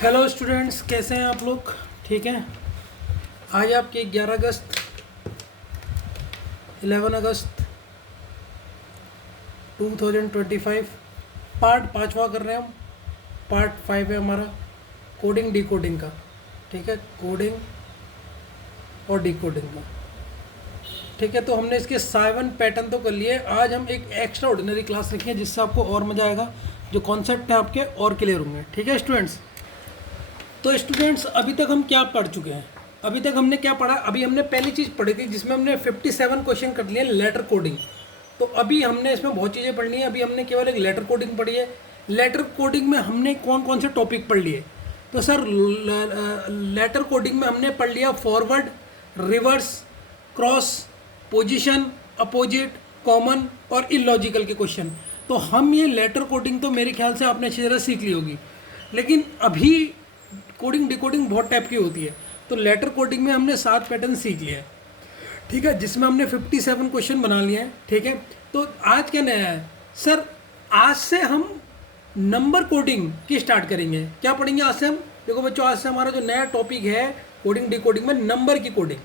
Hello students, कैसे हैं आप लोग? ठीक हैं। आज आपकी 11 अगस्त 11 अगस्त 2025 पार्ट 5वां कर रहे हैं हम। पार्ट 5 है हमारा कोडिंग डिकोडिंग का। ठीक है, कोडिंग और डिकोडिंग का। ठीक है, तो हमने इसके 7 पैटर्न तो कर लिए। आज हम एक एक्स्ट्रा ऑर्डिनरी क्लास रखेंगे जिससे आपको और मज़ा आएगा, जो कॉन्सेप्ट है आपके और क्लियर होंगे। ठीक है स्टूडेंट्स, तो स्टूडेंट्स अभी तक हम क्या पढ़ चुके हैं? अभी तक हमने क्या पढ़ा? अभी हमने पहली चीज़ पढ़ी थी जिसमें हमने 57 क्वेश्चन कर लिए लेटर कोडिंग। तो अभी हमने इसमें बहुत चीज़ें पढ़ ली हैं। अभी हमने केवल एक लेटर कोडिंग पढ़ी है। लेटर कोडिंग में हमने कौन कौन से टॉपिक पढ़ लिए? तो सर लेटर कोडिंग में हमने पढ़ लिया forward, reverse, cross, position, opposite, common और इलॉजिकल के क्वेश्चन। तो हम ये लेटर कोडिंग तो मेरे ख्याल से आपने अच्छी तरह सीख ली होगी। लेकिन अभी कोडिंग डिकोडिंग बहुत टाइप की होती है। तो लेटर कोडिंग में हमने 7 पैटर्न सीख लिए हैं। ठीक है, जिसमें हमने 57 क्वेश्चन बना लिए हैं। ठीक है, तो आज क्या नया है सर? आज से हम नंबर कोडिंग की स्टार्ट करेंगे। क्या पढ़ेंगे आज से हम? देखो बच्चों, आज से हमारा जो नया टॉपिक है कोडिंग डिकोडिंग में नंबर की कोडिंग।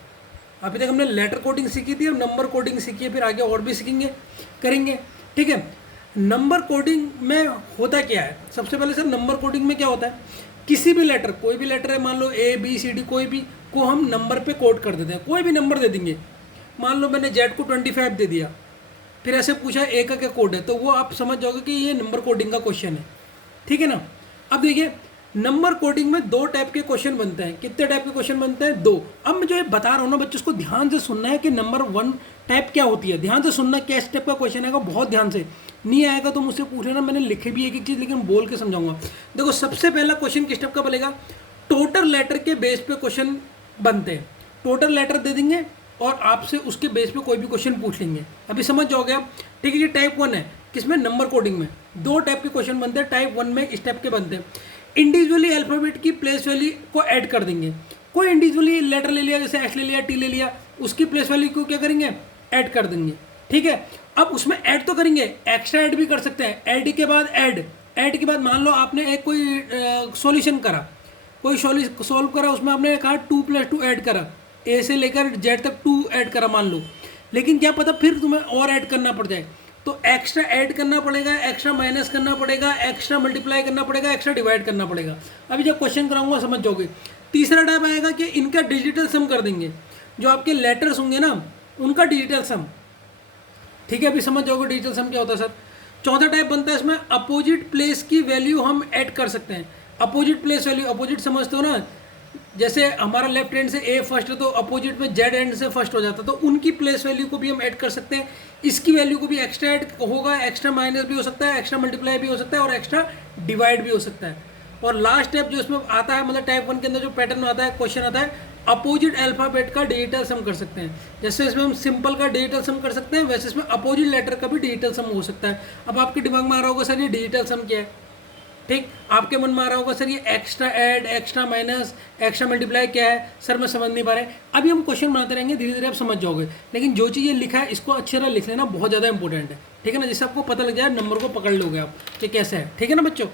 अभी तक हमने लेटर कोडिंग सीखी थी, अब नंबर कोडिंग सीखी है, फिर आगे और भी सीखेंगे, करेंगे। ठीक है, नंबर कोडिंग में होता क्या है? सबसे पहले सर नंबर कोडिंग में क्या होता है? किसी भी लेटर, कोई भी लेटर है, मान लो ए बी सी डी, कोई भी को हम नंबर पे कोड कर देते हैं। कोई भी नंबर दे देंगे। मान लो मैंने जेड को 25 दे दिया, फिर ऐसे पूछा ए का क्या कोड है, तो वो आप समझ जाओगे कि ये नंबर कोडिंग का क्वेश्चन है। ठीक है ना? अब देखिए, नंबर कोडिंग में 2 टाइप के क्वेश्चन बनते हैं। कितने टाइप के क्वेश्चन बनते हैं? 2। अब मैं जो ये बता रहा हूँ ना बच्चों, उसको ध्यान से सुनना है कि नंबर 1 टाइप क्या होती है। ध्यान से सुनना, क्या स्टेप का क्वेश्चन आएगा, बहुत ध्यान से। नहीं आएगा तो मुझसे पूछ लेना, मैंने लिखे भी एक एक चीज़, लेकिन बोल के समझाऊंगा। देखो, सबसे पहला क्वेश्चन किस टाइप का बनेगा? टोटल लेटर के बेस पे क्वेश्चन बनते हैं। टोटल लेटर दे देंगे और आपसे उसके बेस पे कोई भी क्वेश्चन पूछ लेंगे। अभी समझ जाओगे आप? ठीक है, ये टाइप 1 है। किसमें? नंबर कोडिंग में 2 टाइप के क्वेश्चन बनते हैं। टाइप 1 में इस टाइप के बनते हैं, इंडिविजुअली अल्फाबेट की प्लेस वैल्यू को ऐड कर देंगे। कोई इंडिविजुअली लेटर ले लिया, जैसे एस ले लिया, टी ले लिया, उसकी प्लेस वैल्यू को क्या करेंगे? ऐड कर देंगे। ठीक है, अब उसमें ऐड तो करेंगे, एक्स्ट्रा ऐड भी कर सकते हैं। ऐड के बाद ऐड के बाद मान लो आपने एक कोई सॉल्यूशन करा, कोई सॉल्व करा, उसमें आपने कहा 2 + 2 ऐड करा, ए से लेकर जेड तक 2 ऐड करा मान लो। लेकिन क्या पता फिर तुम्हें और ऐड करना पड़ जाए, तो एक्स्ट्रा ऐड करना पड़ेगा, एक्स्ट्रा माइनस करना पड़ेगा, एक्स्ट्रा मल्टीप्लाई करना पड़ेगा, एक्स्ट्रा डिवाइड करना पड़ेगा। अभी जब क्वेश्चन कराऊंगा समझ जाओगे। तीसरा टाइप आएगा कि इनका डिजिटल सम कर देंगे, जो आपके लेटर्स होंगे ना उनका डिजिटल सम। ठीक है, अभी समझ जाओगे डिजिटल सम क्या होता है सर। चौथा टाइप बनता है इसमें अपोजिट प्लेस की वैल्यू हम ऐड कर सकते हैं। अपोजिट प्लेस वैल्यू, अपोजिट समझते हो ना, जैसे हमारा लेफ्ट हैंड से ए फर्स्ट है तो अपोजिट में जेड हैंड से फर्स्ट हो जाता है, तो उनकी प्लेस वैल्यू को भी हम ऐड कर सकते हैं। इसकी वैल्यू को भी एक्स्ट्रा ऐड होगा, एक्स्ट्रा माइनस भी हो सकता है, एक्स्ट्रा मल्टीप्लाई भी हो सकता है और एक्स्ट्रा डिवाइड भी हो सकता है। और लास्ट स्टेप जो इसमें आता है, मतलब टाइप 1 के अंदर जो पैटर्न आता है, क्वेश्चन आता है, अपोजिट अल्फाबेट का डिजिटल सम कर सकते हैं। जैसे इसमें हम सिंपल का डिजिटल सम कर सकते हैं, वैसे इसमें अपोजिट लेटर का भी डिजिटल सम हो सकता है। अब आपके दिमाग में आ रहा होगा सर ये डिजिटल सम क्या है? ठीक, आपके मन में आ रहा होगा सर ये extra add, extra minus, extra multiply क्या है? सर मैं समझ नहीं पा रहे। अभी हम क्वेश्चन बनाते रहेंगे, धीरे धीरे आप समझ जाओगे। लेकिन जो चीज़ ये लिखा है इसको अच्छी तरह लिख लेना, बहुत ज़्यादा इंपॉर्टेंट है। ठीक है ना, जिससे आपको पता लग जाए, नंबर को पकड़ लोगे आप कि कैसे है। ठीक है ना बच्चों?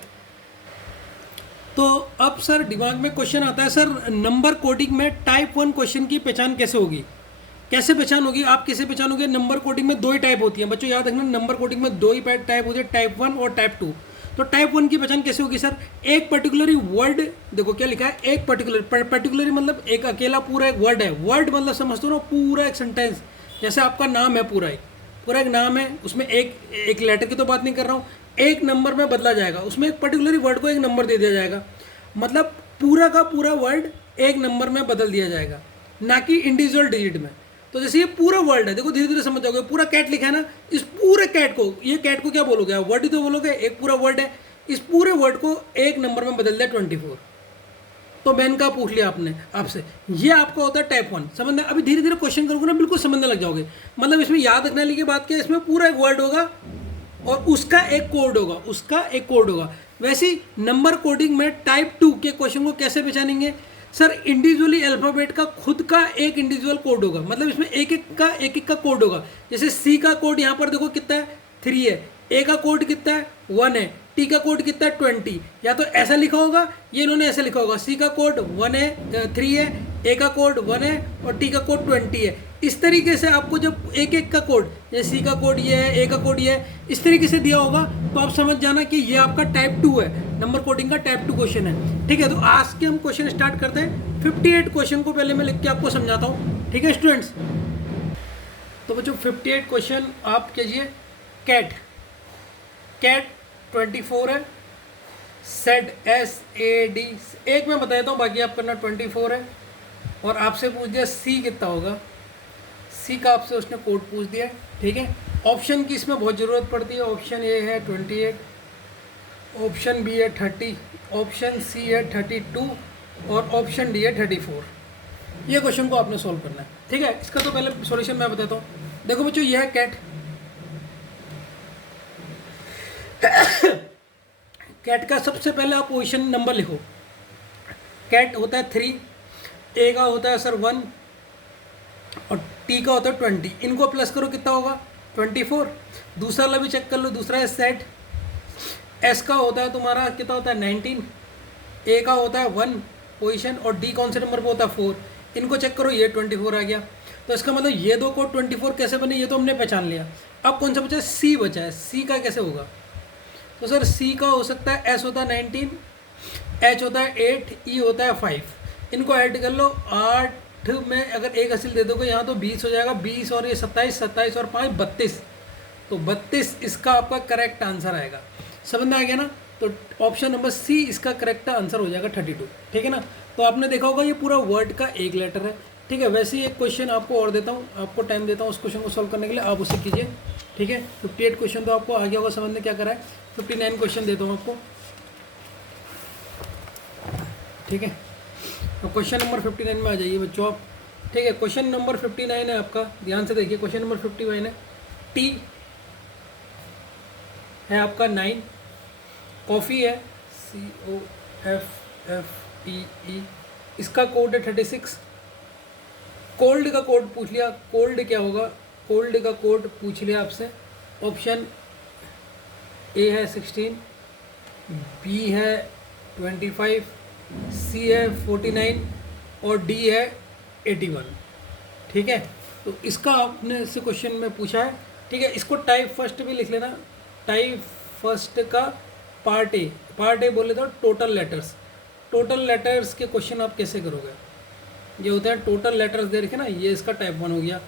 तो अब सर दिमाग में क्वेश्चन आता है, सर नंबर कोडिंग में टाइप 1 क्वेश्चन की पहचान कैसे होगी? कैसे पहचान होगी? आप कैसे पहचानोगे? नंबर कोडिंग में 2 ही टाइप होती हैं बच्चों, याद रखना। नंबर कोडिंग में 2 ही टाइप होती है, टाइप 1 और टाइप 2। तो टाइप 1 की पहचान कैसे होगी सर? एक पर्टिकुलर वर्ड, देखो क्या लिखा है, एक पर्टिकुलर मतलब एक अकेला पूरा एक वर्ड है। वर्ड मतलब समझते हो ना, पूरा एक सेंटेंस। जैसे आपका नाम है, पूरा एक नाम है, उसमें एक लेटर की तो बात नहीं कर रहा हूँ, एक नंबर में बदला जाएगा, उसमें एक पर्टिकुलर वर्ड को एक नंबर दे दिया जाएगा। मतलब पूरा का पूरा वर्ड एक नंबर में बदल दिया जाएगा, ना कि इंडिविजुअल डिजिट में। तो जैसे ये पूरा वर्ड है, देखो धीरे धीरे समझ जाओगे। पूरा कैट लिखा है ना, इस पूरे कैट को, ये कैट को क्या बोलोगे आप? वर्ड ही तो बोलोगे, एक पूरा वर्ड है। इस पूरे वर्ड को एक नंबर में बदल दिया 24। तो मैन का पूछ लिया आपने आपसे, ये आपका होता है टाइप 1। समझना, अभी धीरे धीरे क्वेश्चन करोगे ना, बिल्कुल समझने लग जाओगे। मतलब इसमें याद रखने वाली की बात क्या है, इसमें पूरा एक वर्ड होगा और उसका एक कोड होगा। वैसे ही नंबर कोडिंग में टाइप 2 के क्वेश्चन को कैसे पहचानेंगे सर? इंडिविजुअली अल्फाबेट का खुद का एक इंडिविजुअल कोड होगा, मतलब इसमें एक एक का कोड होगा। जैसे सी का कोड यहाँ पर देखो कितना है, 3 है। ए का कोड कितना है, 1 है। टी का कोड कितना है 20, या तो ऐसा लिखा होगा, ये इन्होंने ऐसा लिखा होगा, सी का कोड 1 है 3 है, ए का कोड 1 है और टी का कोड 20 है। इस तरीके से आपको जब एक एक का कोड, जैसे सी का कोड ये है, ए का कोड ये है, इस तरीके से दिया होगा तो आप समझ जाना कि ये आपका टाइप 2 है, नंबर कोडिंग का टाइप 2 क्वेश्चन है। ठीक है, तो आज के हम क्वेश्चन स्टार्ट करते हैं। 58 क्वेश्चन को पहले मैं लिख के आपको समझाता हूँ। ठीक है स्टूडेंट्स, तो बच्चों 58 क्वेश्चन आप कीजिए। कैट 24 है, सेड SAD एक मैं बता देता हूँ, बाकी आप करना 24 है। और आपसे पूछ दिया सी कितना होगा, सी का आपसे उसने कोड पूछ दिया। ठीक है, ऑप्शन की इसमें बहुत ज़रूरत पड़ती है। ऑप्शन ए है 28, ऑप्शन बी है 30, ऑप्शन सी है 32 और ऑप्शन डी है 34। ये क्वेश्चन को आपने सॉल्व करना है। ठीक है, इसका तो पहले सॉल्यूशन मैं बताता हूँ। देखो बच्चों, ये है कैट। कैट का सबसे पहले आप पोजीशन नंबर लिखो। कैट होता है 3, ए का होता है सर 1 और टी का होता है 20। इनको प्लस करो, कितना होगा 24। दूसरा वाला भी चेक कर लो, दूसरा है सेट। एस का होता है तुम्हारा कितना होता है 19, ए का होता है 1 पोजीशन और डी कौन से नंबर पे होता है 4। इनको चेक करो, ये 24 आ गया। तो इसका मतलब ये दो कोड 24 कैसे बने, ये तो हमने पहचान लिया। अब कौन सा बचा है, सी बचा है। सी का कैसे होगा, तो सर सी का हो सकता है एस होता है 19, एच होता है 8, ई होता है 5। इनको ऐड कर लो, 8 में अगर एक हासिल दे दोगे यहाँ तो 20 हो जाएगा। 20 और ये 27, 27 और 5 32। तो 32 इसका आपका करेक्ट आंसर आएगा। समझ में आ गया ना। तो ऑप्शन नंबर सी इसका करेक्ट आंसर हो जाएगा 32। ठीक है ना। तो आपने देखा होगा ये पूरा वर्ड का एक लेटर है। ठीक है, वैसे ही एक क्वेश्चन आपको और देता हूँ, आपको टाइम देता हूँ उस क्वेश्चन को सॉल्व करने के लिए, आप उसे कीजिए। ठीक है, 58 क्वेश्चन तो आपको आ गया होगा समझ में क्या करा है। 59 क्वेश्चन देता हूँ आपको। ठीक है, तो क्वेश्चन नंबर 59 में आ जाइए बच्चों आप। ठीक है, क्वेश्चन नंबर 59 है आपका, ध्यान से देखिए। क्वेश्चन नंबर 51 है, टी है आपका 9, कॉफ़ी है COFFEE, इसका कोड है 36। कोल्ड का कोड पूछ लिया, कोल्ड क्या होगा, कोल्ड का कोड पूछ लिया आपसे। ऑप्शन ए है 16, बी है 25, सी है 49 और डी है 81। ठीक है, तो इसका आपने से क्वेश्चन में पूछा है। ठीक है, इसको टाइप फर्स्ट भी लिख लेना। टाइप फर्स्ट का पार्ट ए बोले तो टोटल लेटर्स। टोटल लेटर्स के क्वेश्चन आप कैसे करोगे, ये होता है टोटल लेटर्स दे रखे ना, ये इसका टाइप 1 हो गया।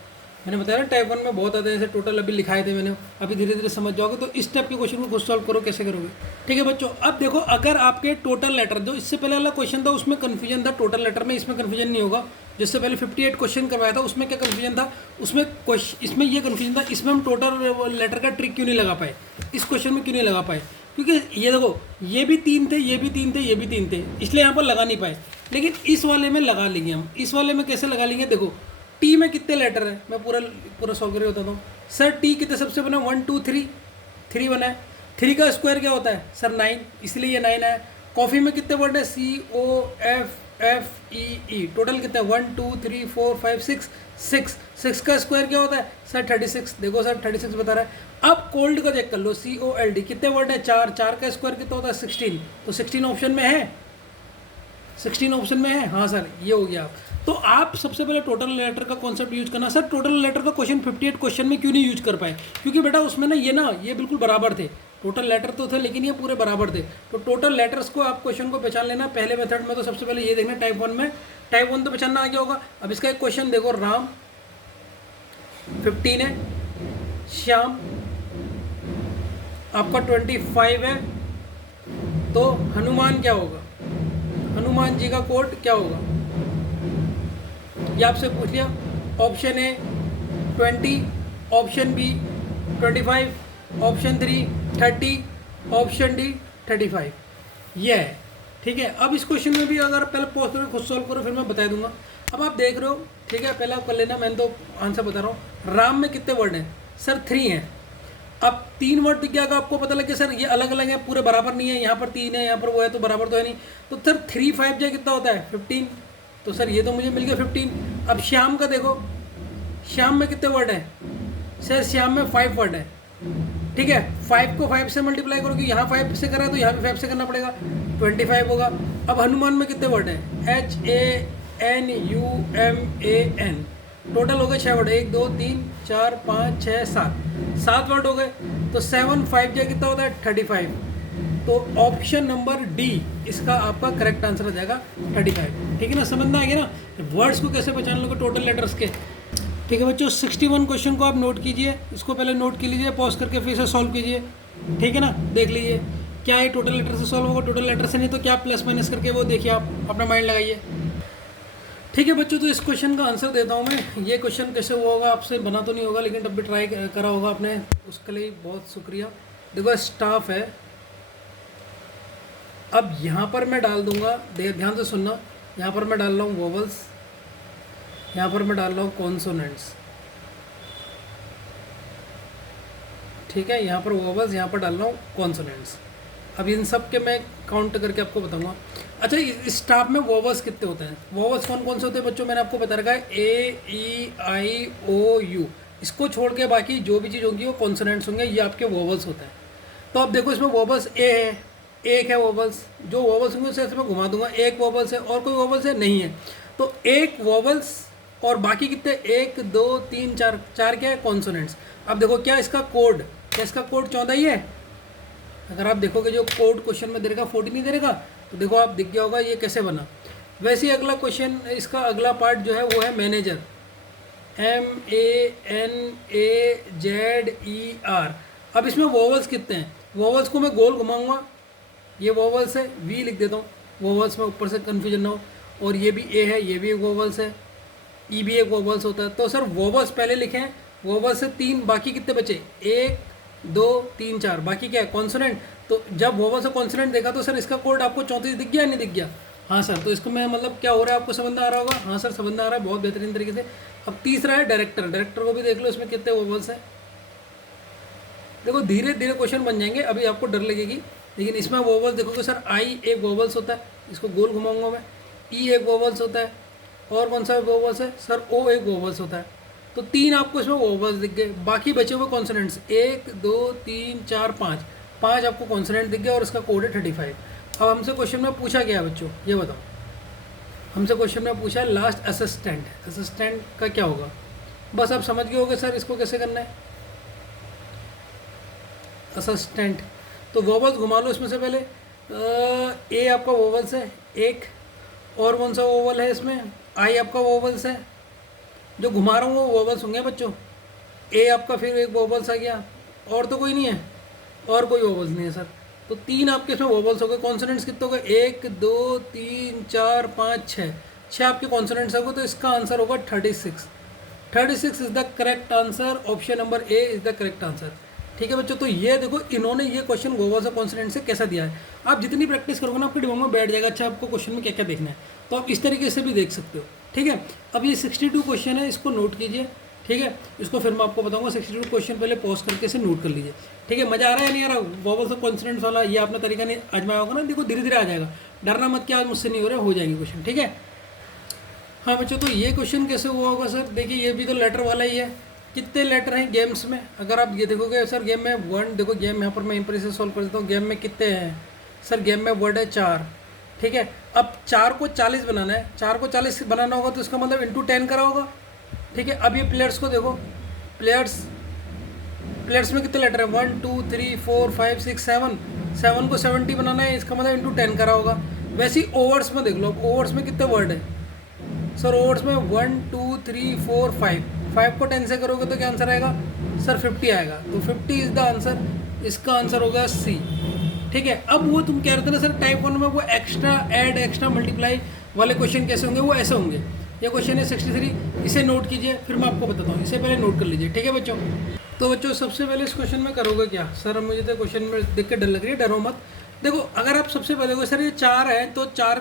मैंने बताया ना टाइप 1 में बहुत आते हैं, जैसे टोटल अभी लिखाए थे मैंने, अभी धीरे धीरे समझ जाओगे। तो इस टाइप के क्वेश्चन को खुद सॉल्व करो, कैसे करोगे। ठीक है बच्चों, अब देखो, अगर आपके टोटल लेटर, जो इससे पहले वाला क्वेश्चन था उसमें कन्फ्यूजन था टोटल लेटर में, इसमें कन्फ्यूजन नहीं होगा। जिससे पहले 58 क्वेश्चन करवाया था उसमें क्या कन्फ्यूजन था, इसमें ये कन्फ्यूजन था, इसमें हम टोटल लेटर का ट्रिक क्यों नहीं लगा पाए, इस क्वेश्चन में क्यों नहीं लगा पाए, क्योंकि ये देखो ये भी 3 थे, ये भी 3 थे, ये भी 3 थे, इसलिए यहाँ पर लगा नहीं पाए। लेकिन इस वाले में लगा लेंगे हम। इस वाले में कैसे लगा लेंगे, देखो टी में कितने लेटर हैं, मैं पूरा सॉल्व करके बताता हूँ। सर टी कितने सबसे बने, 1 2 3 बना है। 3 का स्क्वायर क्या होता है सर 9, इसलिए ये 9 है। कॉफ़ी में कितने वर्ड है, COFFEE, टोटल कितने 1 2 3 4 5 6। 6 का स्क्वायर क्या होता है सर 36, देखो सर 36 बता रहा है। अब कोल्ड का चेक कर लो, COLD कितने वर्ड है 4 का स्क्वायर कितना होता है 16, तो 16 ऑप्शन में है, 16 ऑप्शन में है। हाँ सर, ये हो गया। तो आप सबसे पहले टोटल लेटर का कॉन्सेप्ट यूज करना। सर टोटल लेटर का क्वेश्चन 58 क्वेश्चन में क्यों नहीं यूज कर पाए, क्योंकि बेटा उसमें ना ये बिल्कुल बराबर थे। टोटल लेटर तो थे लेकिन ये पूरे बराबर थे। तो टोटल लेटर्स को आप क्वेश्चन को पहचान लेना। पहले मेथड में तो सबसे पहले ये देखना, टाइप 1 में, टाइप 1 तो पहचानना आ गया होगा। अब इसका एक क्वेश्चन देखो, राम 15 है, श्याम आपका 25 है, तो हनुमान क्या होगा, हनुमान जी का कोड क्या होगा, ये आपसे पूछ लिया। Option A 20, option B 25, option 3 30, option D 35, ये है। ठीक है, अब इस क्वेश्चन में भी अगर पहले पोस्ट करो, खुद सॉल्व करो, फिर मैं बता दूंगा। अब आप देख रहे हो, ठीक है, पहले आप कर लेना, मैंने तो आंसर बता रहा हूँ। राम में कितने वर्ड हैं सर 3 हैं। अब 3 वर्ड दिख गया, आपको पता लगे सर ये अलग अलग है, पूरे बराबर नहीं है, यहाँ पर 3 है, यहाँ पर वो है, तो बराबर तो है नहीं। तो सर 3 5 जो कितना होता है 15, तो सर ये तो मुझे मिल गया 15। अब श्याम का देखो, श्याम में कितने वर्ड हैं सर, श्याम में 5 वर्ड है। ठीक है, 5 को 5 से मल्टीप्लाई करोगे, यहाँ 5 से करा तो यहाँ भी 5 से करना पड़ेगा, 25 होगा। अब हनुमान में कितने वर्ड हैं, HANUMAN, टोटल हो गए 6 वर्ड, 1 2 3 4 5 6 7 वर्ड हो गए। तो 7 5 जा कितना होता है 35। तो ऑप्शन नंबर डी इसका आपका करेक्ट आंसर हो जाएगा 35। ठीक है ना, समझना आ गया ना वर्ड्स को कैसे पहचान लोगे टोटल लेटर्स के। ठीक है बच्चों, 61 क्वेश्चन को आप नोट कीजिए, इसको पहले नोट की लीजिए, पॉज करके फिर से सॉल्व कीजिए। ठीक है ना, देख लीजिए क्या ये टोटल लेटर से सॉल्व होगा, टोटल लेटर से नहीं तो क्या प्लस माइनस करके वो देखिए, आप अपना माइंड लगाइए। ठीक है बच्चों, तो इस क्वेश्चन का आंसर देता हूँ मैं। ये क्वेश्चन कैसे हुआ होगा आपसे बना तो नहीं होगा, लेकिन तब भी ट्राई करा होगा आपने, उसके लिए बहुत शुक्रिया। देखो स्टाफ है, अब यहाँ पर मैं डाल दूंगा, ध्यान से सुनना, यहाँ पर मैं डाल रहा हूँ वोवल्स, यहाँ पर मैं डाल रहा हूँ कॉन्सोनेंट्स। ठीक है, यहाँ पर वोवल्स, यहाँ पर डाल रहा हूँ कॉन्सोनेंट्स। अब इन सब के मैं काउंट करके आपको बताऊंगा। अच्छा, इस स्टाफ में वोवल्स कितने होते हैं, वोवल्स कौन कौन से होते हैं बच्चों, मैंने आपको बता रखा है AEIOU, इसको छोड़ के बाकी जो भी चीज़ होगी वो कॉन्सोनेंट्स होंगे, ये आपके वोवल्स होते हैं। तो अब देखो इसमें वोवल्स ए है, एक है वोवल्स, जो वोवल्स होंगे उसे मैं घुमा दूंगा, एक वोवल्स है, और कोई वोवल्स है नहीं है, तो एक वोवल्स और बाकी कितने 1 2 3 4, चार क्या है कॉन्सोनेंट्स। अब देखो क्या इसका कोड, क्या इसका कोड 14 ही है। अगर आप देखोगे जो कोड क्वेश्चन में दे देगा 14 नहीं दे देगा, तो देखो आप दिख गया होगा ये कैसे बना। वैसे ही अगला क्वेश्चन, इसका अगला पार्ट जो है वो है मैनेजर, MANAZER। अब इसमें वोवल्स कितने हैं, वोवल्स को मैं गोल घुमाऊंगा, ये वोवल्स है, V लिख देता हूँ वोवल्स में, ऊपर से कन्फ्यूजन ना हो, और ये भी A है, ये भी एक वोवल्स है, E भी एक वोवल्स होता है। तो सर वोवल्स पहले लिखे हैं, वोवल्स से 3, बाकी कितने बचे 1 2 3 4, बाकी क्या है कॉन्सोनेंट। तो जब वोवल से कॉन्सोनेंट देखा तो सर इसका कोड आपको 34 दिख गया नहीं दिख गया। हाँ सर, तो इसको मैं मतलब क्या हो रहा है आपको समझ में आ रहा होगा। हाँ सर समझ में आ रहा है बहुत बेहतरीन तरीके से। अब तीसरा है डायरेक्टर, डायरेक्टर को भी देख लो इसमें कितने वोवल्स हैं। देखो धीरे धीरे क्वेश्चन बन जाएंगे, अभी आपको डर लगेगी, लेकिन इसमें वोवल्स देखोगे सर आई एक वोवल्स होता है, इसको गोल घुमाऊंगा मैं, ई एक वोवल्स होता है, और कौन सा वोवल्स है सर ओ एक वोवल्स होता है। तो 3 आपको इसमें वोवल्स दिख गए, बाकी बचे हुए कॉन्सोनेंट्स 1 2 3 4 5 आपको कॉन्सोनेंट दिख गया, और इसका कोड है 35। अब हमसे क्वेश्चन में पूछा गया है बच्चों, ये बताओ, हमसे क्वेश्चन में पूछा है लास्ट असिस्टेंट, असिस्टेंट का क्या होगा। बस आप समझ गए होगे सर इसको कैसे करना है। असिस्टेंट, तो वोवल्स घुमा लो इसमें से पहले, ए आपका वोवल्स है एक, और कौन सा वोवल है इसमें, आई आपका वोवल्स है, जो घुमा रहा हूँ वो वोवल्स होंगे बच्चों। ए आपका फिर एक वोवल्स आ गया, और तो कोई नहीं है, और कोई वोवल्स नहीं है सर। तो 3 आपके इसमें वोवल्स हो गए। कॉन्सोनेंट्स कितने हो गए 1 2 3 4 5 6 आपके कॉन्सोनेंट्स हो गए। तो इसका आंसर होगा 36। 36 is the correct answer, option number A is the correct answer. ठीक है बच्चों, तो ये देखो इन्होंने ये क्वेश्चन वोवल्स और कॉन्सोनेंट से कैसा दिया है। आप जितनी प्रैक्टिस करोगे ना आपके दिमाग में बैठ जाएगा, अच्छा आपको क्वेश्चन में क्या क्या देखना है, तो आप इस तरीके से भी देख सकते हो। ठीक है, अब ये 62 क्वेश्चन है, इसको नोट कीजिए। ठीक है, इसको फिर मैं आपको बताऊंगा। 62 क्वेश्चन पहले पॉज करके इसे नोट कर लीजिए। ठीक है, मजा आ रहा है या नहीं आ रहा, वोवल्स और कॉन्सोनेंट्स वाला ये आपने तरीका नहीं आजमाया होगा ना, देखो धीरे धीरे आ जाएगा, डरना मत कि आज मुझसे नहीं हो रहा, हो जाएंगे क्वेश्चन। ठीक है, हाँ बच्चों, तो ये क्वेश्चन कैसे हुआ होगा सर, देखिए ये भी तो लेटर वाला ही है। कितने लेटर हैं गेम्स में, अगर आप ये देखोगे सर गेम में 1, देखो गेम यहाँ पर मैं इन पर से सॉल्व कर देता हूँ। गेम में कितने हैं सर, गेम में वर्ड है 4। ठीक है, अब 4 को 40 बनाना है, 4 को 40 बनाना होगा तो इसका मतलब इंटू 10 करा होगा। ठीक है, अब ये प्लेयर्स को देखो, प्लेयर्स में कितने लेटर है 1 2 3 4 5 6 7 को 70 बनाना है, इसका मतलब इंटू 10 करा होगा। वैसे ही ओवर्स में देख लो, ओवर्स में कितने वर्ड है सर, ओवर्स में 1 2 3 4 5 को 10 से करोगे तो क्या आंसर आएगा सर 50 आएगा। तो 50 इज द आंसर, इसका आंसर होगा सी। ठीक है, अब वो तुम कह रहे थे ना सर टाइप 1 में वो एक्स्ट्रा ऐड एक्स्ट्रा मल्टीप्लाई वाले क्वेश्चन कैसे होंगे, वो ऐसे होंगे। ये क्वेश्चन है 63, इसे नोट कीजिए फिर मैं आपको बताता हूँ, इसे पहले नोट कर लीजिए। ठीक है बच्चों, तो बच्चों सबसे पहले इस क्वेश्चन में करोगे क्या सर, मुझे तो क्वेश्चन में देख के डर लग रही है, डरो मत। देखो अगर आप सबसे पहले को सर ये 4 है, तो 4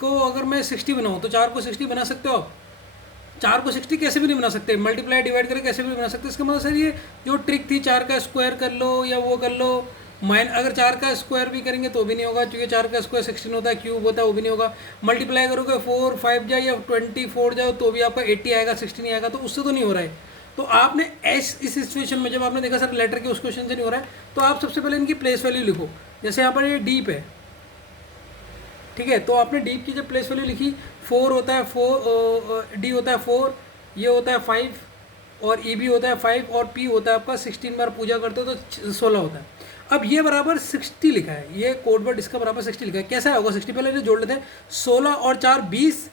को अगर मैं 60 बनाऊँ तो 4 को 60 बना सकते हो आप, 4 को 60 कैसे भी नहीं बना सकते, मल्टीप्लाई डिवाइड करके कैसे भी नहीं बना सकते। इसका मतलब सर ये जो ट्रिक थी 4 का स्क्वायर कर लो या वो कर लो, अगर 4 का स्क्वायर भी करेंगे तो भी नहीं होगा, क्योंकि 4 का स्क्वायर 16 होता है, क्यूब होता है, वो भी नहीं होगा। मल्टीप्लाई करोगे 4 5 जाए या 24 जाओ तो भी आपका 80 आएगा, 60 नहीं आएगा, तो उससे तो नहीं हो रहा है। तो आपने इस सिचुएशन में जब आपने देखा सर लेटर के उस क्वेश्चन से नहीं हो रहा है, तो आप सबसे पहले इनकी प्लेस वैल्यू लिखो। जैसे यहाँ पर ये डीप है, ठीक है, तो आपने डीप की जब प्लेस वैल्यू लिखी, 4 होता है, 4 डी होता है 4, ये होता है 5, और ई बी होता है 5, और पी होता है आपका 16 बार पूजा करते हो तो 16 होता है। अब ये बराबर 60 लिखा है, ये कोड वर्ड इसका बराबर 60 लिखा है। कैसा होगा 60? पहले जोड़ लेते हैं, 16 और 4 20,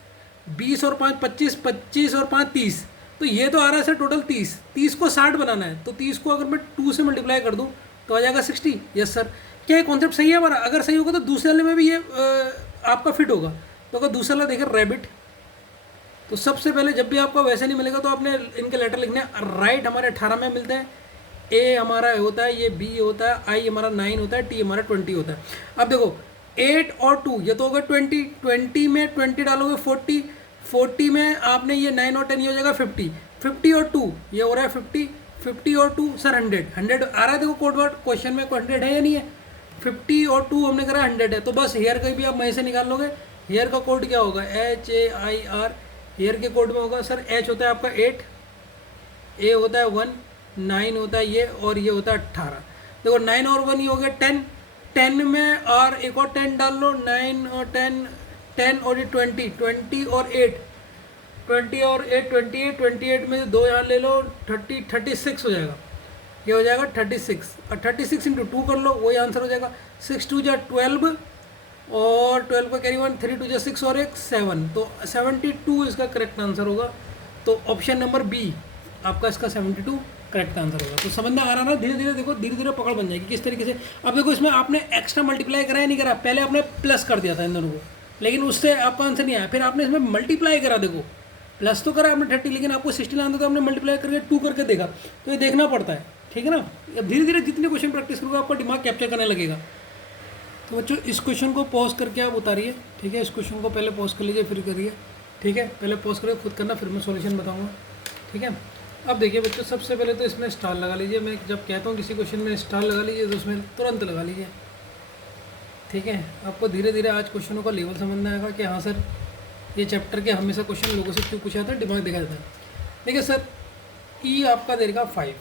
20 और 5 25, 25 और 5 30, तो ये तो आ रहा है सर टोटल 30, 30 को 60 बनाना है, तो 30 को अगर मैं 2 से मल्टीप्लाई कर दूँ तो आ जाएगा 60। यस सर, क्या ये कॉन्सेप्ट सही है हमारा? अगर सही होगा तो दूसरे वाले में भी ये आपका फिट होगा। तो अगर दूसरा वाला देखें रैबिट, तो सबसे पहले जब भी आपको वैसे नहीं मिलेगा तो आपने इनके लेटर लिखने हैं। राइट हमारे 18 में मिलते हैं, ए हमारा होता है, ये बी होता है, आई हमारा 9 होता है, टी हमारा 20 होता है। अब देखो 8 और 2 ये तो होगा 20, 20 में 20 डालोगे 40, 40 में आपने ये 9 और 10 ये हो जाएगा 50, 50 और 2 ये हो रहा है 50, 50 और 2 सर 100, 100 आ रहा है। देखो कोड वर्ड क्वेश्चन में 100 है या नहीं है? 50 और 2 हमने करा 100 है, तो बस हेयर का भी आप मई से निकाल लोगे। हेयर का कोड क्या होगा? HAIR, हेयर के कोड में होगा सर H होता है आपका 8, A होता है 1, 9 होता है ये, और ये होता है 18। देखो 9 और 1 ये हो गया 10, 10 में और एक और 10 डाल लो, 9 और 10, 10 और ये 20, 20 और 8, 20 और 8 28, 28 में 2 यहाँ ले लो, 30, 36 हो जाएगा। ये हो जाएगा 36, और 36 इंटू 2 कर लो, वही आंसर हो जाएगा। 6 2 जा 12, और 12 का कैरी 1, 3 2 जा 6 और 1 7, तो 72 इसका करेक्ट आंसर होगा। तो ऑप्शन नंबर बी आपका इसका 72 करेक्ट आंसर होगा। तो समझ में आ रहा ना? धीरे धीरे देखो, धीरे धीरे पकड़ बन जाएगी किस तरीके से। अब देखो इसमें आपने एक्स्ट्रा मल्टीप्लाई करा या नहीं करा? पहले आपने प्लस कर दिया था इन दोनों को, लेकिन उससे आपका आंसर नहीं आया। फिर आपने इसमें मल्टीप्लाई करा, देखो प्लस तो करा आपने 30, लेकिन आपको 60 लाना था तो आपने मल्टीप्लाई करके 2 करके देखा। तो ये देखना पड़ता है, ठीक है ना? अब धीरे धीरे जितने क्वेश्चन प्रैक्टिस करोगे आपका दिमाग कैप्चर करने लगेगा। तो बच्चों इस क्वेश्चन को पॉज करके आप उतारिए, ठीक है? इस क्वेश्चन को पहले पॉज कर लीजिए फिर करिए, ठीक है? पहले पॉज करके खुद करना, फिर मैं सॉल्यूशन बताऊंगा, ठीक है? अब देखिए बच्चों, सबसे पहले तो इसमें स्टार लगा लीजिए। मैं जब कहता हूँ किसी क्वेश्चन में स्टार लगा लीजिए तो उसमें तुरंत लगा लीजिए, ठीक है? आपको धीरे धीरे आज क्वेश्चनों का लेवल समझ में आएगा कि हाँ सर ये चैप्टर के हमेशा क्वेश्चन लोगों से क्यों पूछा जाता है, दिमाग देखा जाता है। देखिए सर ई आपका देगा 5,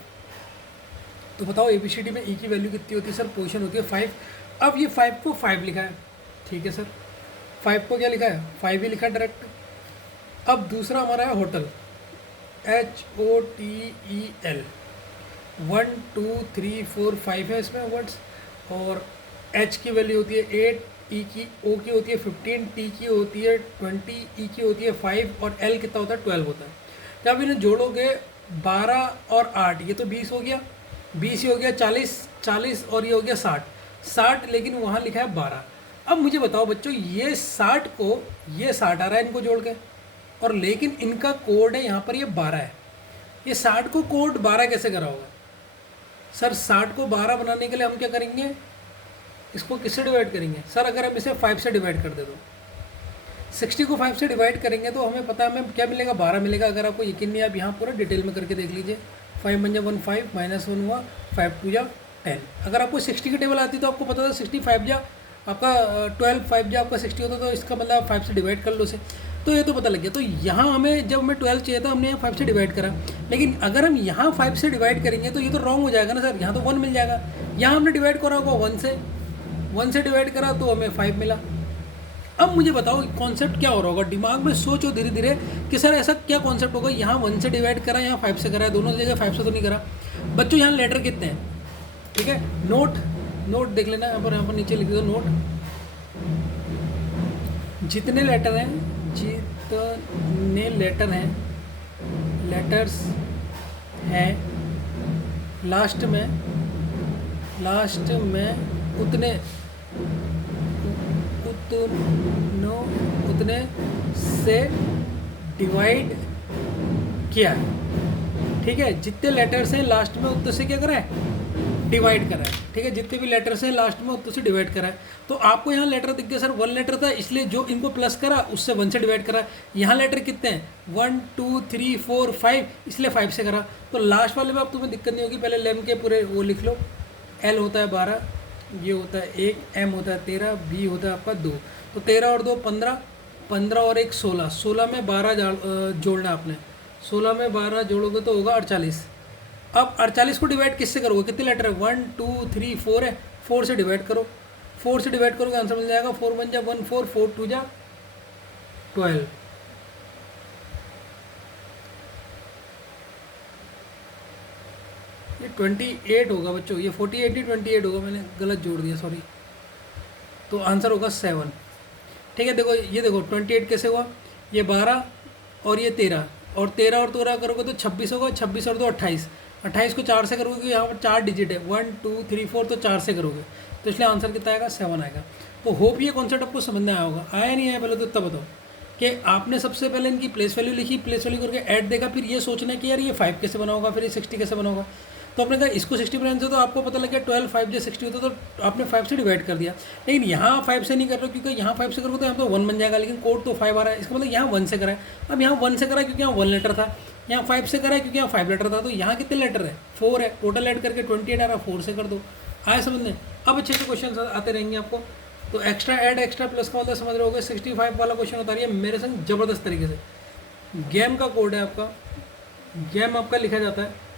तो बताओ ABCD में ई की वैल्यू कितनी होती है? सर पोजीशन होती है 5। अब ये 5 को 5 लिखा है, ठीक है सर? 5 को क्या लिखा है? 5 ही लिखा है डायरेक्ट। अब दूसरा हमारा है होटल, HOTEL, 1 2 3 4 5 है इसमें वर्ड्स, और H की वैल्यू होती है 8, E की O की होती है 15, T की होती है 20, E की होती है 5, और L कितना होता है? 12 होता है। जब इन्हें जोड़ोगे 12 और 8 ये तो 20 हो गया, 20 ये हो गया 40, 40 और ये हो गया 60, 60, लेकिन वहाँ लिखा है 12। अब मुझे बताओ बच्चों, ये 60 को ये 60 आ रहा है इनको जोड़ के, और लेकिन इनका कोड है यहाँ पर ये 12 है। ये 60 को कोड 12 कैसे करा होगा? सर 60 को 12 बनाने के लिए हम क्या करेंगे? इसको किससे डिवाइड करेंगे? सर अगर हम इसे 5 से डिवाइड कर दे तो 60 को 5 से डिवाइड करेंगे तो हमें पता है हमें क्या मिलेगा? 12 मिलेगा। अगर आपको यकीन नहीं, आप यहाँ पूरा डिटेल में करके देख लीजिए। 5 बन जा 1 5 माइनस 1 हुआ, 5 2 जा 10। अगर आपको 60 की टेबल आती तो आपको पता था 65 जा आपका 12, 5 जा आपका 60 होता, तो इसका मतलब 5 से डिवाइड कर लो उसे, तो ये तो पता लग गया। तो यहाँ हमें जब हमें 12 चाहिए था हमने यहाँ 5 से डिवाइड करा, लेकिन अगर हम यहाँ 5 से डिवाइड करेंगे तो ये तो रॉन्ग हो जाएगा ना सर। यहाँ तो 1 मिल जाएगा, यहाँ हमने डिवाइड करा होगा 1 से डिवाइड करा तो हमें 5 मिला। अब मुझे बताओ कॉन्सेप्ट क्या हो रहा होगा? दिमाग में सोचो धीरे धीरे कि सर ऐसा क्या कॉन्सेप्ट होगा? यहाँ 1 से डिवाइड करा, यहाँ 5 से करा है, दोनों जगह 5 से तो नहीं करा। बच्चों यहाँ लेटर कितने हैं? ठीक है, नोट देख लेना, यहाँ पर नीचे लिख दो नोट। जितने लेटर्स हैं लास्ट में उतने से डिवाइड किया है, ठीक है? जितने लेटर्स हैं लास्ट में उतने से क्या करा है? डिवाइड करा है, ठीक है? जितने भी लेटर्स हैं लास्ट में उतने से डिवाइड करा है। तो आपको यहाँ लेटर दिख गया सर, 1 लेटर था इसलिए जो इनको प्लस करा उससे 1 से डिवाइड करा। यहाँ लेटर कितने हैं? 1 2 3 4 5, इसलिए 5 से करा। तो लास्ट वाले में अब तुम्हें दिक्कत नहीं होगी। पहले लेम के पूरे वो लिख लो। L होता है 12, ये होता है 1, M होता है 13, B होता है आपका 2, तो 13 और 2 15, 15 और 1 16, 16 में 12 जोड़ना आपने, 16 में 12 जोड़ोगे तो होगा 48। अब 48 को डिवाइड किससे करोगे, कितने लेटर है, 1 2 3 4 है, 4 से डिवाइड करो, 4 से डिवाइड करोगे आंसर मिल जाएगा 4 1 जा 1 4 4 2 जा 12। ये 28 होगा बच्चों, ये 48 ही 28 होगा, मैंने गलत जोड़ दिया सॉरी। तो आंसर होगा 7। ठीक है, देखो ये देखो 28 कैसे हुआ, ये 12 और ये 13 और 13 और 13 करोगे तो 26 होगा, 26 और 2 28, 28 को 4 से करोगे क्योंकि यहाँ पर 4 डिजिट है, 1 2 3 4, तो 4 से करोगे तो इसलिए आंसर कितना आएगा 7 आएगा। तो होप ये कॉन्सेप्ट आपको समझ में आया होगा। आया नहीं आया पहले तो तब बताओ कि आपने सबसे पहले इनकी प्लेस वैल्यू लिखी, प्लेस वैल्यू करके ऐड देखा, फिर ये सोचना कि यार ये 5 कैसे बना होगा, फिर ये 60 कैसे बना होगा। तो आपने कहा इसको 60 बनाने से तो आपको पता लग गया 12 5 जो 60 होता तो आपने 5 से डिवाइड कर दिया। लेकिन यहाँ 5 से नहीं कर रहे हो क्योंकि यहाँ 5 से करोगे तो यहाँ तो 1 बन जाएगा, लेकिन कोड तो 5 आ रहा है, इसका मतलब यहाँ 1 से करा है। अब यहाँ 1 से करा है क्योंकि यहाँ 1 लेटर था, यहाँ 5 से करा है क्योंकि यहाँ 5 लेटर था, तो यहाँ कितने लेटर है 4 है, टोटल ऐड करके 28 आ रहा है, 4 से कर दो। आए समझने, अब अच्छे से क्वेश्चन आते रहेंगे आपको। तो एक्स्ट्रा ऐड एक्स्ट्रा प्लस का मतलब समझ रहे होगे, 65 वाला क्वेश्चन होता है मेरे संग ज़बरदस्त तरीके से। गेम का कोड है आपका, गेम आपका लिखा जाता है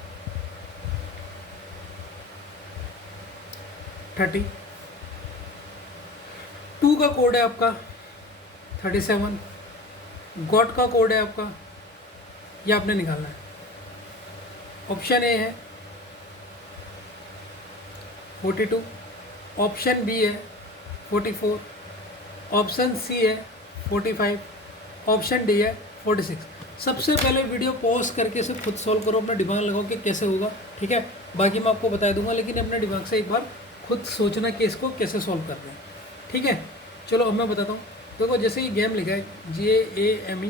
30, 2 का कोड है आपका 37, गॉट का कोड है आपका, ये आपने निकालना है। ऑप्शन ए है 42, ऑप्शन बी है 44, ऑप्शन सी है 45, ऑप्शन डी है 46। सबसे पहले वीडियो पॉज करके सिर्फ खुद सॉल्व करो, अपना दिमाग लगाओ कि कैसे होगा, ठीक है। बाकी मैं आपको बता दूंगा, लेकिन अपने दिमाग से एक बार खुद सोचना कि इसको कैसे सॉल्व करना है, ठीक है। चलो अब मैं बताता हूँ। देखो जैसे ही गेम लिखा है GAME,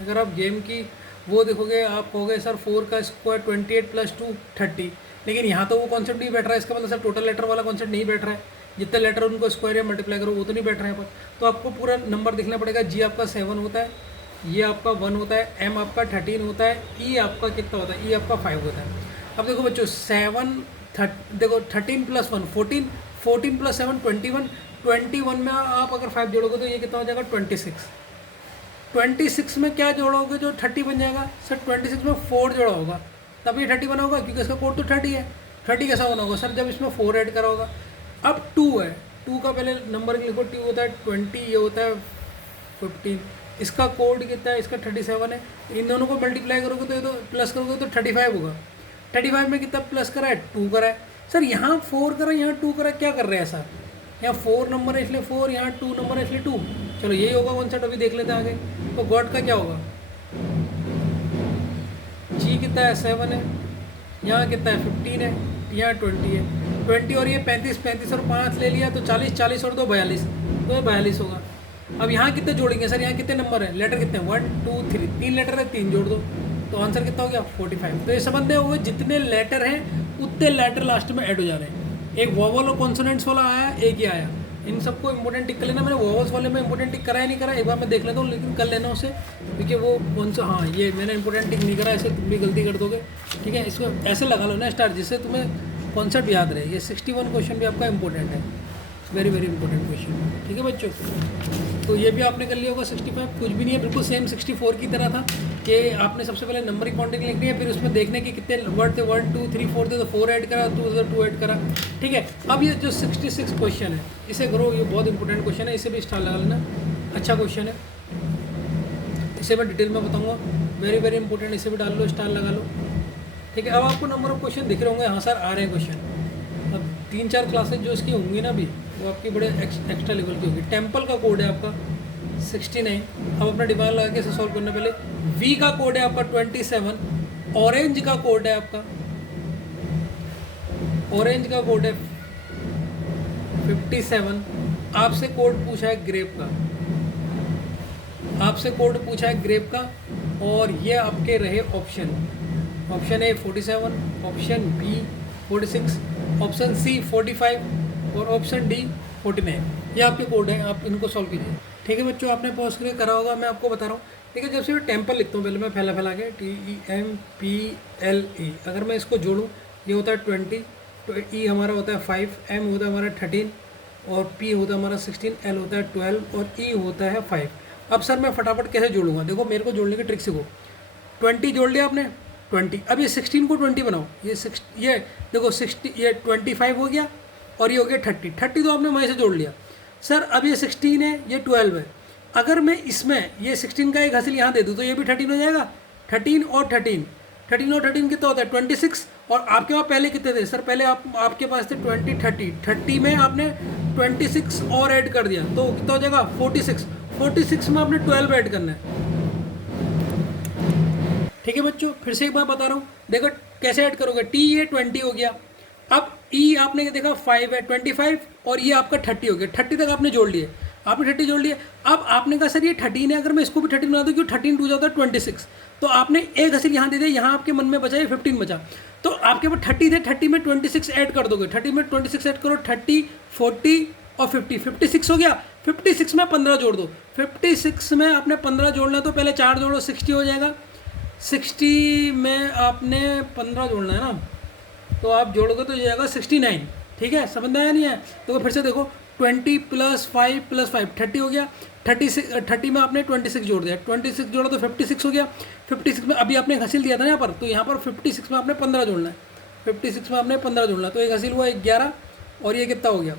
अगर आप गेम की वो देखोगे आप कहोगे सर 4 का स्क्वायर 28 + 2 30, लेकिन यहाँ तो वो कॉन्सेप्ट नहीं बैठ रहा है। इसका मतलब सर टोटल लेटर वाला कॉन्सेप्ट नहीं बैठ रहा है, जितने लेटर उनको स्क्वायर या मल्टीप्लाई करो वो तो नहीं बैठ रहा है पर। तो आपको पूरा नंबर देखना पड़ेगा। G आपका 7 होता है, ये आपका 1 होता है, M आपका 13 होता है, E आपका कितना होता है, E आपका 5 होता है। अब देखो बच्चों 13 + 1 14, 14 + 7 21, 21 में आप अगर 5 जोड़ोगे तो ये कितना हो जाएगा 26। 26 में क्या जोड़ोगे जो 30 बन जाएगा, सर 26 में 4 जोड़ा होगा तब ये 30 बना होगा, क्योंकि इसका कोड तो 30 है। 30 कैसा बना होगा सर, जब इसमें 4 ऐड करा होगा। अब 2 है, 2 का पहले नंबर लिखो, 2 होता है 20, ये होता है 15, इसका कोड कितना है, इसका 37 है। इन दोनों को मल्टीप्लाई करोगे तो ये तो प्लस करोगे तो 35 होगा। 35 में कितना प्लस करा है, 2 करा है। सर यहाँ 4 करा, यहाँ 2 करा, क्या कर रहे हैं ऐसा, यहाँ 4 नंबर है इसलिए 4, यहाँ 2 नंबर है इसलिए 2। चलो यही होगा कॉन्सेप्ट, अभी देख लेते हैं आगे। तो गॉड का क्या होगा, G कितना है 7 है, यहाँ कितना है 15 है, यहाँ 20 है, 20 और ये 35, 35 और 5 ले लिया तो 40, 40 और 2 42, तो ये 42 होगा। अब यहाँ कितने जोड़ेंगे सर, यहाँ कितने नंबर है, लेटर कितने हैं 1 2 3, 3 लेटर है, 3 जोड़ दो तो आंसर कितना हो गया 45। तो ये समझते हुए जितने लेटर हैं उतने लेटर लास्ट में ऐड हो जा रहे हैं। एक वोवल और कॉन्सोनेंट्स वाला आया, एक ही आया। इन सबको इंपोर्टेंट टिक कर लेना। मैंने वोवल्स वाले में इंपोर्टेंट टिक करा है नहीं करा, एक बार मैं देख लेता हूँ, लेकिन कर लेना उसे, क्योंकि वो कौन सा, हाँ ये मैंने इंपोर्टेंट टिक नहीं करा, ऐसे तुम भी गलती कर दोगे, ठीक है। इसको ऐसे लगा लो ना स्टार, जिससे तुम्हें कॉन्सेप्ट याद रहे। ये 61 क्वेश्चन भी आपका इंपॉर्टेंट है, वेरी वेरी इंपॉर्टेंट क्वेश्चन, ठीक है बच्चों। तो ये भी आपने कर लिया होगा 65, कुछ भी नहीं है, बिल्कुल सेम 64 की तरह था कि आपने सबसे पहले नंबर की काउंटिंग लिखनी है, फिर उसमें देखने के कितने वर्ड थे, 1 2 3 4 थे तो 4 ऐड करा, 2 थे तो 2 ऐड करा, ठीक है। अब ये जो 66 क्वेश्चन है इसे करो, ये बहुत इंपॉर्टेंट क्वेश्चन है, इसे भी स्टार लगा लेना, अच्छा क्वेश्चन है, इसे मैं डिटेल में बताऊँगा, वेरी वेरी इंपॉर्टेंट, इसे भी डाल लो, स्टार लगा लो, ठीक है। अब आपको नंबर ऑफ क्वेश्चन दिख रहे होंगे, हाँ सर आ रहे हैं क्वेश्चन। अब 3-4 क्लासेज जो इसकी होंगी ना अभी, वो आपकी बड़े एक्स्ट्रा लेवल की होगी। टेम्पल का कोड है आपका 69, अब अपना दिमाग लगा के इसे सॉल्व करने पहले। वी का कोड है आपका 27, ऑरेंज का कोड है आपका, ऑरेंज का कोड है 57। आपसे कोड पूछा है ग्रेप का, आपसे कोड पूछा है ग्रेप का, और ये आपके रहे option. Option A 47, option B 46, option C 45 और ऑप्शन डी 49। ये आपके कोड हैं, आप इनको सॉल्व कीजिए, ठीक है बच्चों। आपने पॉज करके करा होगा, मैं आपको बता रहा हूँ, ठीक है। जब से मैं टेम्पल लिखता हूँ पहले मैं फैला के TEMPLE, अगर मैं इसको जोड़ूँ ये होता है 20, तो E हमारा होता है 5, M होता है हमारा 13 और P होता है हमारा 16, L होता है 12 और E होता है 5। अब सर मैं फटाफट कैसे जोड़ूंगा, देखो मेरे को जोड़ने की ट्रिक सीखो। 20 जोड़ लिया आपने, 20। अब ये 16 को 20 बनाओ, ये देखो 60, ये 25 हो गया और ये हो गया 30। 30 तो आपने वहीं से जोड़ लिया। सर अब ये 16 है, ये 12 है। अगर मैं इसमें ये 16 का एक हासिल यहाँ दे दूँ तो ये भी 13 हो जाएगा। 13 और 13, 13 और 13 कितना होता है 26। और आपके पास पहले कितने थे सर, पहले आपके पास थे 20, 30। 30 में आपने 26 और ऐड कर दिया तो कितना हो जाएगा 46। 46 में आपने 12 ऐड करना है। ठीक है बच्चों, फिर से एक बार बता रहा हूँ, देखो कैसे ऐड करोगे। टी ये 20 हो गया, अब ई आपने देखा 5 है, 25 और ये आपका 30 हो गया। 30 तक आपने जोड़ लिए, आपने 30 जोड़ लिए। अब आपने कहा सर ये 13 है, अगर मैं इसको भी 13 बना दूँ क्यों, 13 टू जाता है 26। तो आपने एक हसील यहाँ दे दिया, यहाँ आपके मन में बचा ये 15 बचा। तो आपके पास 30 थे, 30 में 26 ऐड कर दोगे, 30 में 26 ऐड करो, 30, 40 और 50, 56 हो गया। 56 में 15 जोड़ दो, 56 में आपने 15 जोड़ना है तो पहले 4 जोड़ो, 60 हो जाएगा। 60 में आपने 15 जोड़ना है ना, तो आप जोड़ोगे तो हो जाएगा 69। ठीक है, समझ में आया नहीं है? तो फिर से देखो 20 + 5 + 5 30 हो गया। 30 में आपने 26 जोड़ दिया, 26 जोड़ा तो 56 हो गया। 56 में अभी आपने एक हसील दिया था ना यहाँ पर, तो यहाँ पर 56 में आपने 15 जोड़ना है। 56 में आपने 15 जोड़ना है, तो एक हसील हुआ 11 और ये कितना हो गया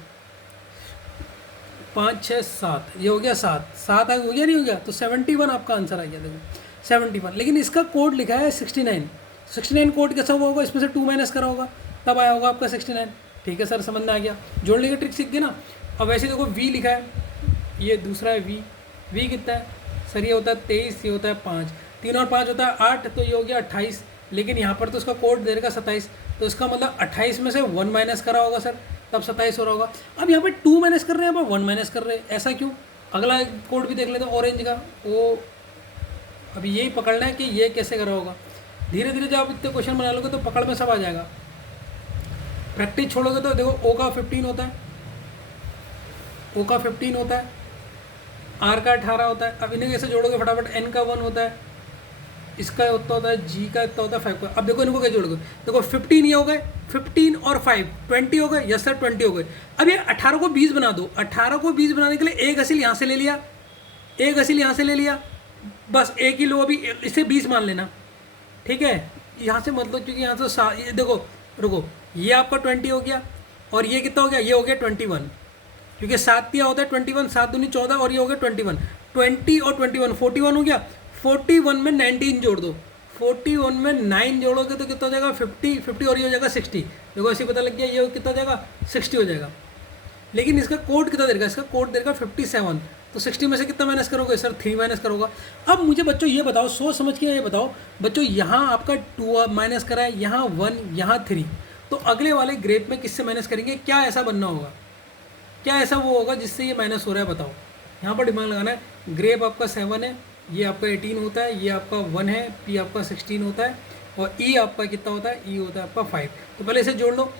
5, 6, 7, ये हो गया 7। 7 हो गया नहीं हो गया, तो 71 आपका आंसर आ गया। देखो 71, लेकिन इसका कोड लिखा है 69। 69 कोड कैसा हुआ होगा, इसमें से 2 माइनस करा होगा तब आया होगा आपका 69। ठीक है सर, समझ में आ गया, जोड़ने की ट्रिक सीख गए ना। अब वैसे देखो वी लिखा है, ये दूसरा है वी कितना है सर, ये होता है 23, ये होता है 5, 3 और 5 होता है 8, तो ये हो गया 28। लेकिन यहाँ पर तो उसका कोड दे देगा 27, तो इसका मतलब 28 में से 1 माइनस करा होगा सर, तब 27 हो रहा होगा। अब यहाँ पर 2 माइनस कर रहे हैं, यहाँ पर 1 माइनस कर रहे हैं, ऐसा क्यों? अगला कोड भी देख लेते हैं ऑरेंज का, वो अभी यही पकड़ना है कि ये कैसे करा होगा। धीरे धीरे जब आप इतने क्वेश्चन बना लोगे तो पकड़ में सब आ जाएगा। प्रैक्टिस छोड़ोगे तो देखो ओ का 15 होता है, ओ का 15 होता है, आर का 18 होता है। अब इन्हें कैसे जोड़ोगे फटाफट, एन का 1 होता है, इसका इतना होता है, जी का इतना होता है 5 का। अब देखो इनको कैसे जोड़ोगे, देखो 15 ये हो गए, 15 और 5 20 हो गए, यस सर 20 हो गए। अब ये 18 को 20 बना दो। 18 को 20 बनाने के लिए एक हसील यहाँ से ले लिया, एक हसील यहाँ से ले लिया, बस एक ही लो, अभी इसे 20 मान लेना। ठीक है, यहाँ से मतलब क्योंकि यहाँ से ये देखो, रुको, ये आपका 20 हो गया और ये कितना हो गया, ये हो गया 21, क्योंकि 7 दिया होता है 21, 7 दूनी 14 और ये हो गया 21। 20 और 21 41 हो गया। 41 में 19 जोड़ दो, 41 में 9 जोड़ोगे तो कितना हो जाएगा 50, 50 और ये हो जाएगा 60। देखो ऐसे पता लग गया, ये कितना हो जाएगा 60 हो जाएगा। लेकिन इसका कोड कितना देगा, इसका कोड देगा 57, तो 60 में से कितना माइनस करोगे सर, 3 माइनस करोगे। अब मुझे बच्चों ये बताओ, सोच समझ के ये बताओ बच्चों, यहाँ आपका 2 माइनस करा है, यहाँ 1, यहाँ 3, तो अगले वाले ग्रेप में किससे माइनस करेंगे? क्या ऐसा बनना होगा, क्या ऐसा वो होगा जिससे ये माइनस हो रहा है, बताओ। यहाँ पर दिमाग लगाना है। ग्रेप आपका 7 है, ये आपका 18 होता है, ये आपका 1 है, पी आपका 16 होता है और ई आपका कितना होता है, ई होता है आपका 5। तो पहले इसे जोड़ लो।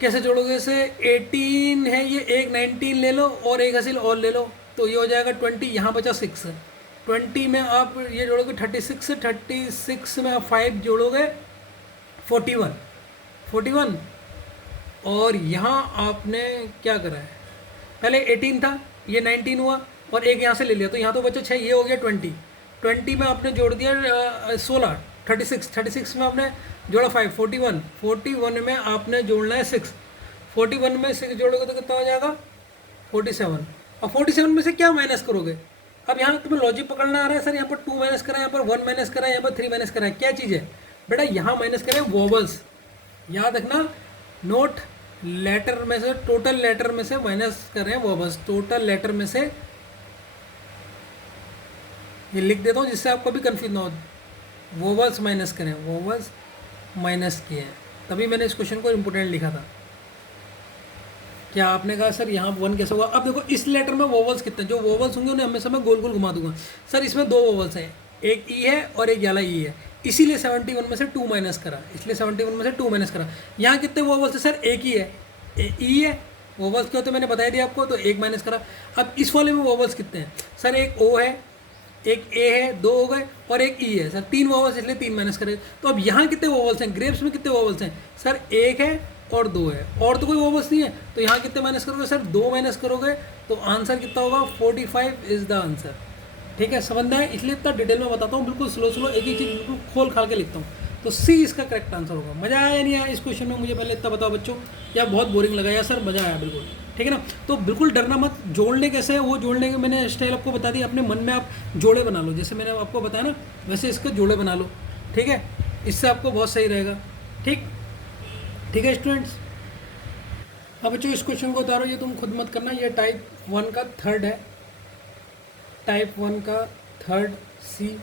कैसे जोड़ोगे इसे? 18 है ये, एक 19 ले लो और एक हसील और ले लो, तो ये हो जाएगा 20, यहाँ बचा 6। 20 में आप ये जोड़ोगे 36, 36 में आप 5 जोड़ोगे 41 और यहाँ आपने क्या करा है, पहले 18 था, ये 19 हुआ और एक यहाँ से ले लिया, तो यहाँ तो बच्चों 6, ये हो गया 20। 20 में आपने जोड़ दिया 16, 36 में आपने जोड़ा 5, 41 में आपने जोड़ना है 6। 41 में 6 जोड़ोगे तो कितना हो जाएगा 47। और 47 में से क्या माइनस करोगे? अब यहाँ तुम्हें लॉजिक पकड़ना आ रहा है, सर यहाँ पर 2 माइनस करा है, यहाँ पर 1 माइनस करा है, यहाँ पर 3 माइनस करा है, क्या चीज़ है बेटा? यहाँ माइनस करें वोवल्स, याद रखना, नोट लेटर में से, टोटल लेटर में से माइनस करें वोवल्स, टोटल लेटर में से। ये लिख देता हूँ जिससे आपको भी कन्फ्यूज ना हो, वोवल्स माइनस करें, वोवल्स माइनस किए हैं, तभी मैंने इस क्वेश्चन को इम्पोर्टेंट लिखा था। क्या आपने कहा सर यहाँ 1 कैसे हुआ? अब देखो इस लेटर में वोवल्स कितने, जो वोवल्स होंगे उन्हें हमेशा मैं गोल गोल घुमा दूंगा। सर इसमें 2 वोवल्स हैं, एक ई है और एक वाला ई है, इसीलिए 71 में से 2 माइनस करा, इसलिए 71 में से 2 माइनस करा। यहाँ कितने वोवल्स है सर? एक ही है, ई है, वोवल्स क्यों होते मैंने बताया दिया आपको, तो 1 माइनस करा। अब इस वाले में वोवल्स कितने हैं सर? एक ओ है, एक ए है, 2 हो गए और एक ई है सर, 3 वोवल्स, इसलिए 3 माइनस करे। तो अब यहाँ कितने वोवल्स हैं? ग्रेप्स में कितने वोवल्स हैं सर? 1 है और 2 है, और तो कोई वोवल्स नहीं है, तो यहाँ कितने माइनस करोगे सर? 2 माइनस करोगे, तो आंसर कितना होगा? 45 इज द आंसर। ठीक है, समझना है, इसलिए इतना डिटेल में बताता हूँ, बिल्कुल स्लो स्लो एक ही चीज़ बिल्कुल खोल खाल के लिखता हूँ। तो सी इसका करेक्ट आंसर होगा। मज़ा आया या नहीं आया इस क्वेश्चन में, मुझे पहले इतना बताओ बच्चों, या बहुत बोरिंग लगा? या सर मज़ा आया बिल्कुल, ठीक है ना। तो बिल्कुल डरना मत, जोड़ने कैसे है वो जोड़ने के मैंने स्टाइल आपको बता दी। अपने मन में आप जोड़े बना लो, जैसे मैंने आपको बताया ना वैसे इसके जोड़े बना लो, ठीक है, इससे आपको बहुत सही रहेगा। ठीक ठीक है स्टूडेंट्स। अब बच्चों इस क्वेश्चन को उतारो, ये तुम खुद मत करना, ये टाइप 1 का थर्ड है, टाइप 1 का थर्ड सी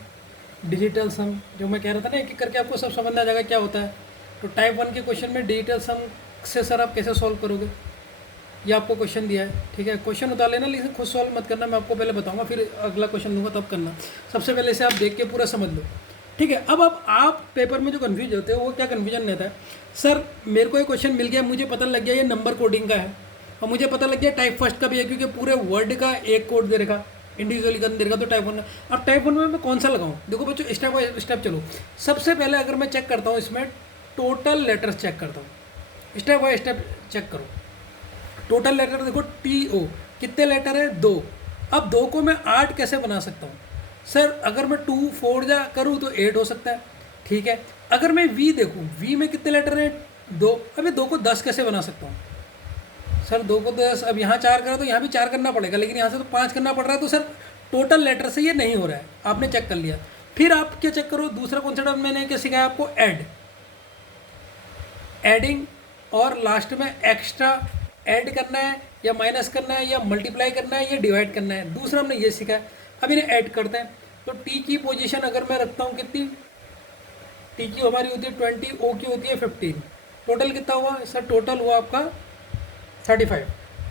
डिजिटल सम। जो मैं कह रहा था ना, एक एक करके आपको सब समझ आ जाएगा क्या होता है। तो टाइप 1 के क्वेश्चन में डिजिटल सम से सर आप कैसे सॉल्व करोगे, ये आपको क्वेश्चन दिया है, ठीक है। क्वेश्चन उतार लेना, लेकिन खुद सॉल्व मत करना, मैं आपको पहले बताऊंगा, फिर अगला क्वेश्चन दूंगा तब करना। सबसे पहले इसे आप देख के पूरा समझ लो, ठीक है। अब आप पेपर में जो कन्फ्यूज होते हो वो क्या कन्फ्यूजन रहता है, सर मेरे को ये क्वेश्चन मिल गया, मुझे पता लग गया ये नंबर कोडिंग का है, और मुझे पता लग गया टाइप फर्स्ट का भी है, क्योंकि पूरे वर्ड का एक कोड दे रखा, इंडिविजुअली कर दे रखा, तो टाइप 1 में। अब टाइप 1 में मैं कौन सा लगाऊं? देखो बच्चों स्टेप बाय स्टेप चलो। सबसे पहले अगर मैं चेक करता हूँ इसमें टोटल लेटर्स चेक करता हूँ, स्टेप बाय स्टेप चेक करो। टोटल लेटर देखो TO कितने लेटर है? 2। अब 2 को मैं 8 कैसे बना सकता हूँ? सर अगर मैं 2 4 जा करूँ तो 8 हो सकता है, ठीक है। अगर मैं V देखूँ, V में कितने लेटर हैं? 2। अब ये 2 को 10 कैसे बना सकता हूँ? सर 2 को 10, अब यहाँ 4 करा तो यहाँ भी 4 करना पड़ेगा, लेकिन यहाँ से तो 5 करना पड़ रहा है, तो सर टोटल लेटर से ये नहीं हो रहा है, आपने चेक कर लिया। फिर आप क्या चेक करो, दूसरा कॉन्सेप्ट मैंने क्या सिखाया आपको? एडिंग, और लास्ट में एक्स्ट्रा ऐड करना है या माइनस करना है या मल्टीप्लाई करना है या डिवाइड करना है, दूसरा हमने ये सीखा है। अब इन्हें ऐड करते हैं, तो टी की पोजीशन अगर मैं रखता हूँ कितनी, टी की हमारी होती है 20, ओ की होती है 15, टोटल कितना हुआ सर? टोटल हुआ आपका 35।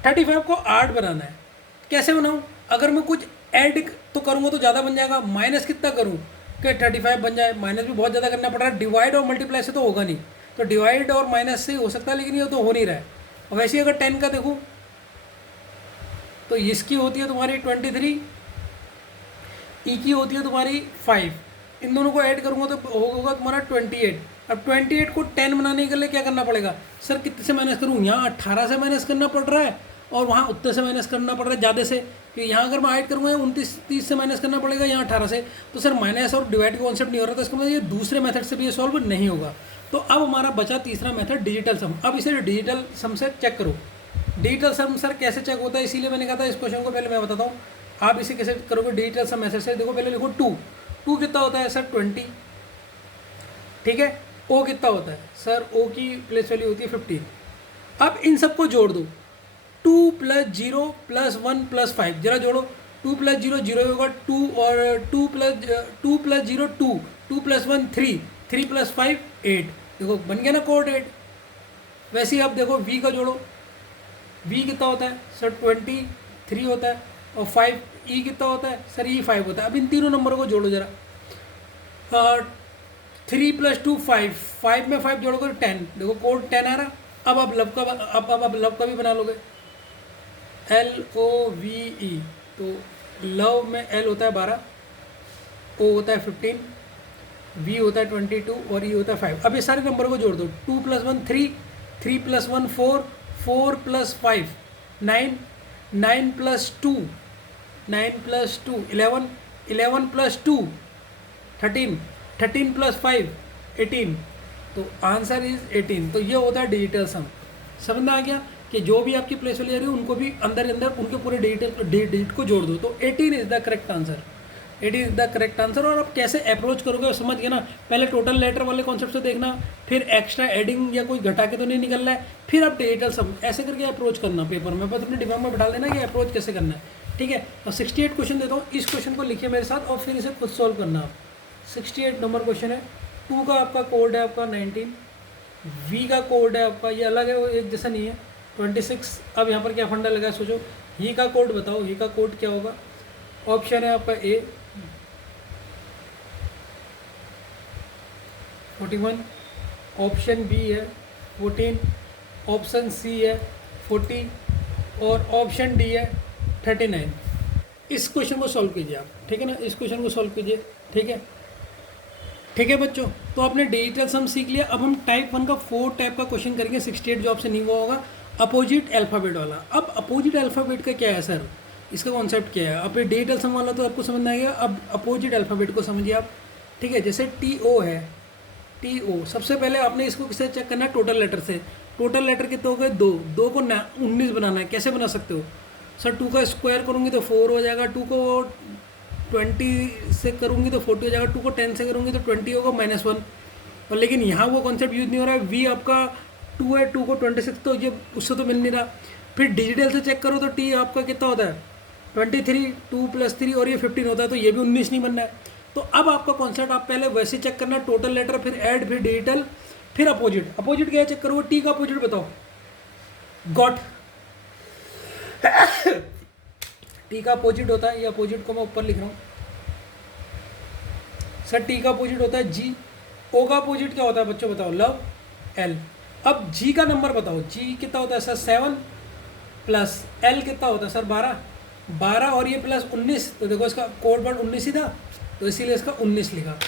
35 को 8 बनाना है, कैसे बनाऊँ? अगर मैं कुछ ऐड तो करूँगा तो ज़्यादा बन जाएगा, माइनस कितना करूँ कि 35 बन जाए? माइनस भी बहुत ज़्यादा करना पड़ रहा है, डिवाइड और मल्टीप्लाई से तो होगा नहीं, तो डिवाइड और माइनस से हो सकता है, लेकिन ये तो हो नहीं रहा है। और वैसे ही अगर 10 का देखूँ तो इसकी होती है तुम्हारी 23, ई की होती है तुम्हारी 5, इन दोनों को ऐड करूँगा तो होगा तुम्हारा 28। अब 28 को 10 बनाने के लिए क्या करना पड़ेगा? सर कितने से माइनस करूँ? यहाँ 18 से माइनस करना पड़ रहा है, और वहाँ उतने से माइनस करना पड़ रहा है ज़्यादा से, कि यहाँ अगर मैं ऐड करूँगा 29 30 से माइनस करना पड़ेगा, यहाँ 18 से, तो सर माइनस और डिवाइड का कॉन्सेप्ट नहीं हो रहा था, इसका मतलब ये दूसरे मेथड से भी ये सॉल्व नहीं होगा। तो अब हमारा बचा तीसरा मेथड डिजिटल सम। अब इसे डिजिटल सम से चेक करो। डिजिटल सम सर कैसे चेक होता है, इसीलिए मैंने कहा था इस क्वेश्चन को पहले मैं बताता हूँ, आप इसे कैसे करोगे डिजिटल सम मेथड से। देखो पहले लिखो 2 कितना होता है सर? 20, ठीक है। ओ कितना होता है सर? ओ की प्लेस वैल्यू होती है 15। अब इन सबको जोड़ दो, 2 + 0 + 1 + 5, जरा जोड़ो। 2 + 0 0 होगा, 2 और 2 + 0 2, 2 + 1 3, 3 + 5 8, देखो बन गया ना कोड 8। वैसे ही आप देखो V का जोड़ो, V कितना होता है सर? 23 होता है, और 5 E कितना होता है सर? E 5 होता है। अब इन तीनों नंबरों को जोड़ो जरा, 3 + 2 5, 5 में 5 जोड़ोगे 10, देखो कोड 10 आ रहा। अब आप लब का अब लब का भी बना लोगे, LOVE, तो लव में L होता है 12, O होता है 15, V होता है 22 और E होता है 5। अब ये सारे नंबरों को जोड़ दो, 2 + 1 3, 3 + 1 4, 4 + 5 9, 9 + 2 9 + 2 11, 11 + 2 13, 13 + 5 18, तो आंसर इज 18। तो ये होता है डिजिटल सम। समझ में आ गया कि जो भी आपकी प्लेस वैल्यू आ रही है उनको भी अंदर उनके पूरे डिजिट को जोड़ दो, तो 18 is the correct answer. 18 is the correct answer. और आप कैसे अप्रोच करोगे समझ गए ना। पहले टोटल लेटर वाले कॉन्सेप्ट से देखना, फिर एक्स्ट्रा एडिंग या कोई घटा के तो नहीं निकल रहा है, फिर आप डिजिटल सम ऐसे करके अप्रोच करना पेपर में, बस अपने दिमाग में बिठा लेना कि अप्रोच कैसे करना है, ठीक है। और 68 क्वेश्चन देता हूँ, इस क्वेश्चन को लिखिए मेरे साथ और फिर इसे खुद सॉल्व करना आप। 68 नंबर क्वेश्चन है, 2 का आपका कोड है आपका 19, V का कोड है आपका, ये अलग है, वो एक जैसा नहीं है, 26। अब यहाँ पर क्या फंडा लगा है सोचो, ही का कोड बताओ, ही का कोड क्या होगा। ऑप्शन है आपका A 41, ऑप्शन B है 14, ऑप्शन C है 40 और ऑप्शन D है 39। इस क्वेश्चन को सॉल्व कीजिए आप, ठीक है ना, इस क्वेश्चन को सॉल्व कीजिए, ठीक है। ठीक है बच्चों, तो आपने डिजिटल सम सीख लिया। अब हम टाइप 1 का 4 टाइप का क्वेश्चन करेंगे, 68 जो आपसे नहीं हुआ होगा, अपोजिट अल्फ़ाबेट वाला। अब अपोजिट अल्फ़ाबेट का क्या है सर? इसका कॉन्सेप्ट क्या है। अब ये डिजिटल सम वाला तो आपको समझ में आएगा। अब अपोजिट अल्फ़ाबेट को समझिए आप, ठीक है। जैसे टी ओ है, टी ओ, सबसे पहले आपने इसको किससे चेक करना है, टोटल लेटर से। टोटल लेटर कितने हो गए, दो, दो को 19 बनाना है। कैसे बना सकते हो सर, 2 का स्क्वायर करूँगी तो 4 हो जाएगा, 2 को 20 से करूँगी तो 40 हो जाएगा, 2 को 10 से करूँगी तो 20 होगा -1। और लेकिन यहाँ वो कॉन्सेप्ट यूज़ नहीं हो रहा है। वी आपका 2 है, 2 को 26, तो ये उससे तो मिल नहीं रहा। फिर डिजिटल से चेक करो तो टी आपका कितना होता है, 23, 2 + 3 और ये 15 होता है, तो ये भी 19 नहीं बनना है। तो अब आपका कॉन्सेप्ट आप पहले वैसे चेक करना, टोटल लेटर, फिर ऐड, फिर डिजिटल, फिर अपोजिट। अपोजिट क्या चेक करो, टी का अपोजिट बताओ, गॉट। टी का अपोजिट होता है, ये अपोजिट को मैं ऊपर लिख रहा हूँ सर, टी का अपोजिट होता है जी। ओ का अपोजिट क्या होता है बच्चों बताओ, लव, एल। अब जी का नंबर बताओ, जी कितना होता है सर 7 प्लस एल कितना होता है सर 12, 12 और ये प्लस 19, तो देखो इसका कोड वर्ड 19 ही था, तो इसीलिए इसका 19 लिखा।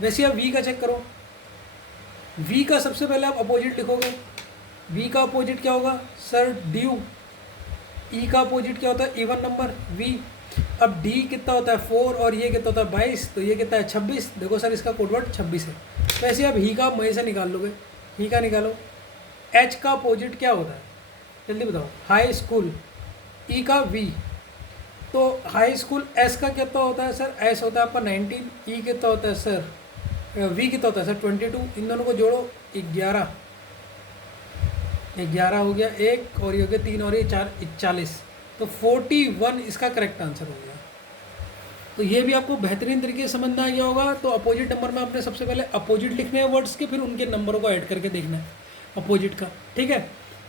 वैसे आप वी का चेक करो, वी का सबसे पहले आप अपोजिट लिखोगे। वी का अपोजिट क्या होगा सर, ड्यू। ई का अपोजिट क्या होता है, इवन नंबर, वी। अब डी कितना होता है 4 और ये कितना होता है 22, तो ये कितना है 26। देखो सर इसका कोडवर्ड 26 है। वैसे अब ही का आप मई से निकाल लोगे, ही का निकालो। एच का अपोजिट क्या होता है जल्दी बताओ, हाई स्कूल। ई का वी, तो हाई स्कूल। एस का कितना होता है सर, एस होता है आपका 19। ई कितना होता है सर, वी कितना होता है सर 22। इन दोनों को जोड़ो 11, 11 हो गया, एक और ये हो गया 3 और ये 4, 41, तो 41 इसका करेक्ट आंसर हो गया। तो ये भी आपको बेहतरीन तरीके से समझ में आ गया होगा। तो अपोजिट नंबर में आपने सबसे पहले अपोजिट लिखने हैं वर्ड्स के, फिर उनके नंबरों को ऐड करके देखना है अपोजिट का, ठीक है।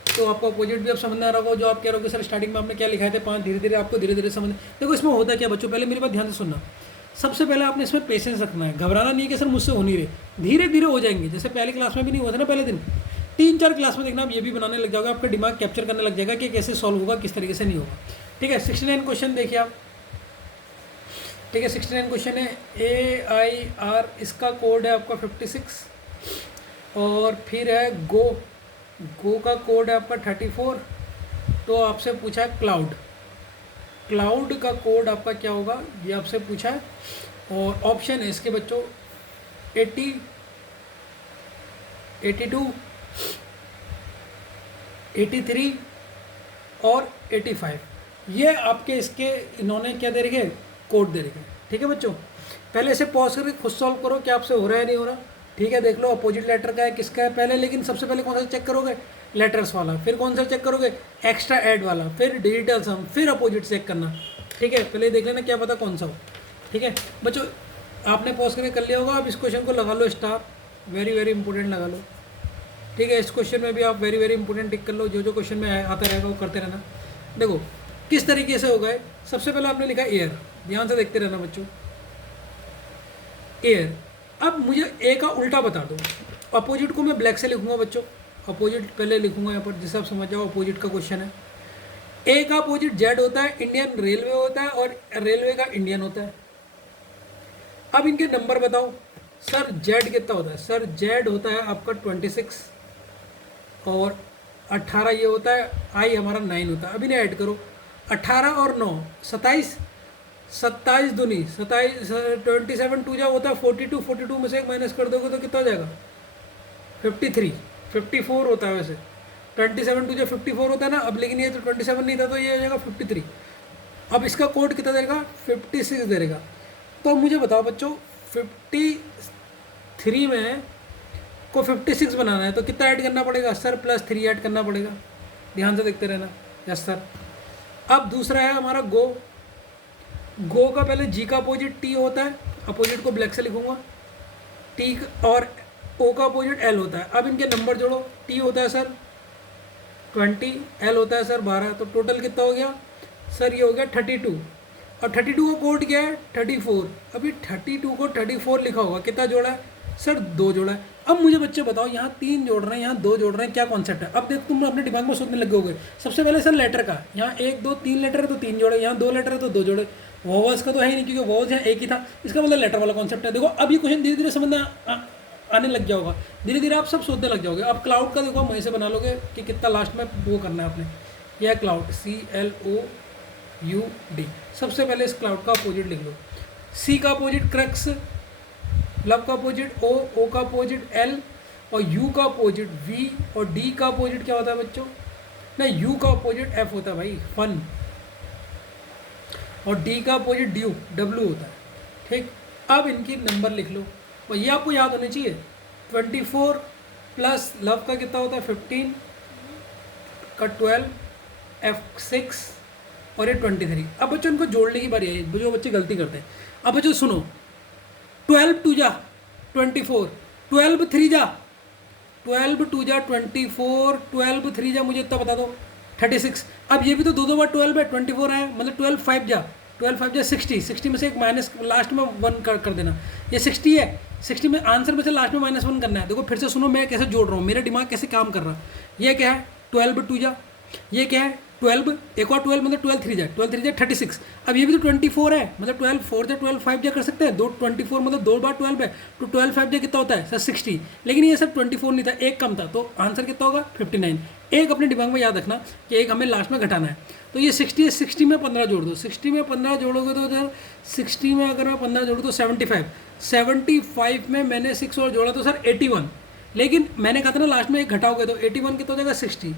तो आपको अपोजिट भी अब समझ में आ रहा होगा। जो आप कह रहे हो कि सर स्टार्टिंग में आपने क्या लिखा थे 5, धीरे धीरे आपको धीरे धीरे समझ। देखो इसमें होता क्या बच्चों, पहले मेरी बात ध्यान से सुनना। सबसे पहले आपने इसमें पेशेंस रखना है, घबराना नहीं है कि सर मुझसे हो नहीं रहे, धीरे धीरे हो जाएंगे। जैसे पहली क्लास में भी नहीं हुआ था ना पहले दिन, 3-4 क्लास में देखना आप ये भी बनाने लग जाओगे, आपका दिमाग कैप्चर करने लग जाएगा कि कैसे सॉल्व होगा, किस तरीके से नहीं होगा, ठीक है। 69 क्वेश्चन देखिए आप, ठीक है। 69 क्वेश्चन है AIR, इसका कोड है आपका 56, और फिर है गो, गो का कोड है आपका 34। तो आपसे पूछा है क्लाउड, क्लाउड का कोड आपका क्या होगा ये आपसे पूछा है। और ऑप्शन है इसके बच्चों 80, 82, 83 और 85। ये आपके इसके इन्होंने क्या दे रखे, कोड दे रखे, ठीक है बच्चों। पहले इसे पॉज करके खुद सॉल्व करो कि आपसे हो रहा है नहीं हो रहा, ठीक है। देख लो अपोजिट लेटर का है, किसका है पहले, लेकिन सबसे पहले कौन सा चेक करोगे, लेटर्स वाला। फिर कौन सा चेक करोगे, एक्स्ट्रा ऐड वाला। फिर डिजिटल सम, फिर अपोजिट चेक करना, ठीक है। पहले देख लेना क्या पता कौन सा हो, ठीक है बच्चों। आपने पॉज करके कर लिया होगा। अब इस क्वेश्चन को लगा लो स्टार, वेरी वेरी इंपॉर्टेंट लगा लो, ठीक है। इस क्वेश्चन में भी आप वेरी वेरी इंपॉर्टेंट टिक कर लो, जो जो क्वेश्चन में आता रहेगा वो करते रहना। देखो किस तरीके से होगा। सबसे पहले आपने लिखा एयर, ध्यान से देखते रहना बच्चों, एयर। अब मुझे ए का उल्टा बता दो, अपोजिट को मैं ब्लैक से लिखूंगा बच्चों, अपोजिट पहले लिखूंगा यहाँ पर जिससे आप समझ जाओ अपोजिट का क्वेश्चन है। ए का अपोजिट जेड होता है, इंडियन रेलवे होता है, और रेलवे का इंडियन होता है। अब इनके नंबर बताओ सर, जेड कितना होता है सर, जेड होता है आपका 26 और 18 ये होता है, आई हमारा 9 होता है। अब इन्हें ऐड करो, 18 और 9 27, 27 दूनी 27, 27 2 जा होता है 42, 42 में से एक माइनस कर दोगे तो कितना हो जाएगा 53, 54 होता है वैसे। 27 2 जा 54 होता है ना। अब लेकिन ये तो 27 नहीं था, तो ये हो जाएगा 53। अब इसका कोड कितना देगा, 56 देगा। तो अब मुझे बताओ बच्चों, 53 में को 56 बनाना है तो कितना ऐड करना पड़ेगा सर, +3 ऐड करना पड़ेगा। ध्यान से देखते रहना, यस सर। अब दूसरा है हमारा गो, गो का पहले जी का अपोजिट टी होता है, अपोजिट को ब्लैक से लिखूंगा, टी और ओ का अपोजिट एल होता है। अब इनके नंबर जोड़ो, टी होता है सर 20, एल होता है सर 12, तो टोटल कितना हो गया सर, ये हो गया 32। और 32 का कोड क्या है 34। अभी 32 को 34 लिखा होगा, कितना जोड़ा है सर 2 जोड़ा है। अब मुझे बच्चे बताओ, यहाँ 3 जोड़ रहे हैं, यहाँ 2 जोड़ रहे हैं, क्या कॉन्सेप्ट है। अब देख तुम अपने दिमाग में सोचने लगे होगे। सबसे पहले सर लेटर का, यहाँ 1 2 3 लेटर है तो 3 जोड़े, यहाँ 2 लेटर है तो 2 जोड़े। वॉवल्स का तो है ही नहीं क्योंकि वॉवल्स यहाँ एक ही था, इसका मतलब लेटर वाला कॉन्सेप्ट है। देखो अब ये क्वेश्चन धीरे धीरे समझ आने लग जाओगा, धीरे धीरे आप सब सोचने लग जाओगे। अब क्लाउड का देखो वहीं से बना लोगे कि कितना लास्ट में वो करना है आपने। यह क्लाउड CLOUD यू डी। सबसे पहले इस क्लाउड का अपोजिट लिख लो। सी का अपोजिट क्रक्स, लव का अपोजिट ओ का अपोजिट एल, और यू का अपोजिट वी, और डी का अपोजिट क्या होता है बच्चों? नहीं, यू का अपोजिट एफ होता है भाई, फन, और डी का अपोजिट डब्ल्यू होता है। ठीक, अब इनकी नंबर लिख लो और ये आपको याद होने चाहिए। 24 प्लस लव का कितना होता है 15 का 12, एफ 6 और ये 23। अब बच्चों इनको जोड़ने की बारी है, जो बच्चे गलती करते हैं। अब बच्चों सुनो, 12 2 जा 24, 12 3 जा 12 2 जा 24, 12 3 जा मुझे इतना बता दो 36। अब ये भी तो दो बार 12 है, 24 आया, मतलब 12 5 जा 60, 60 में से एक माइनस लास्ट में 1 कर देना, ये 60 है। 60 में आंसर में से लास्ट में -1 करना है। देखो फिर से सुनो मैं कैसे जोड़ रहा हूँ, मेरा दिमाग कैसे काम कर रहा है। ये क्या है 12 2 जा, ये क्या है 12, एक और 12 मतलब 12 3 जा 36। अब ये भी तो 24 है, मतलब 12 4 जा 12 5 जा कर सकते हैं, 24 मतलब 2 बार 12 है, तो 12 5 जा कितना होता है सर 60। लेकिन ये सब 24 नहीं था, एक कम था, तो आंसर कितना होगा 59। एक अपने दिमाग में याद रखना कि एक हमें लास्ट में घटाना है। तो ये 60 है, 60 में 15 जोड़ दो, 60 में 15 जोड़ोगे तो सर 60 में अगर मैं 15 जोड़ूँ तो 75 में मैंने 6 और जोड़ा तो सर 81। लेकिन मैंने कहा था ना लास्ट में एक घटाओगे तो 81 कितना हो जाएगा 60।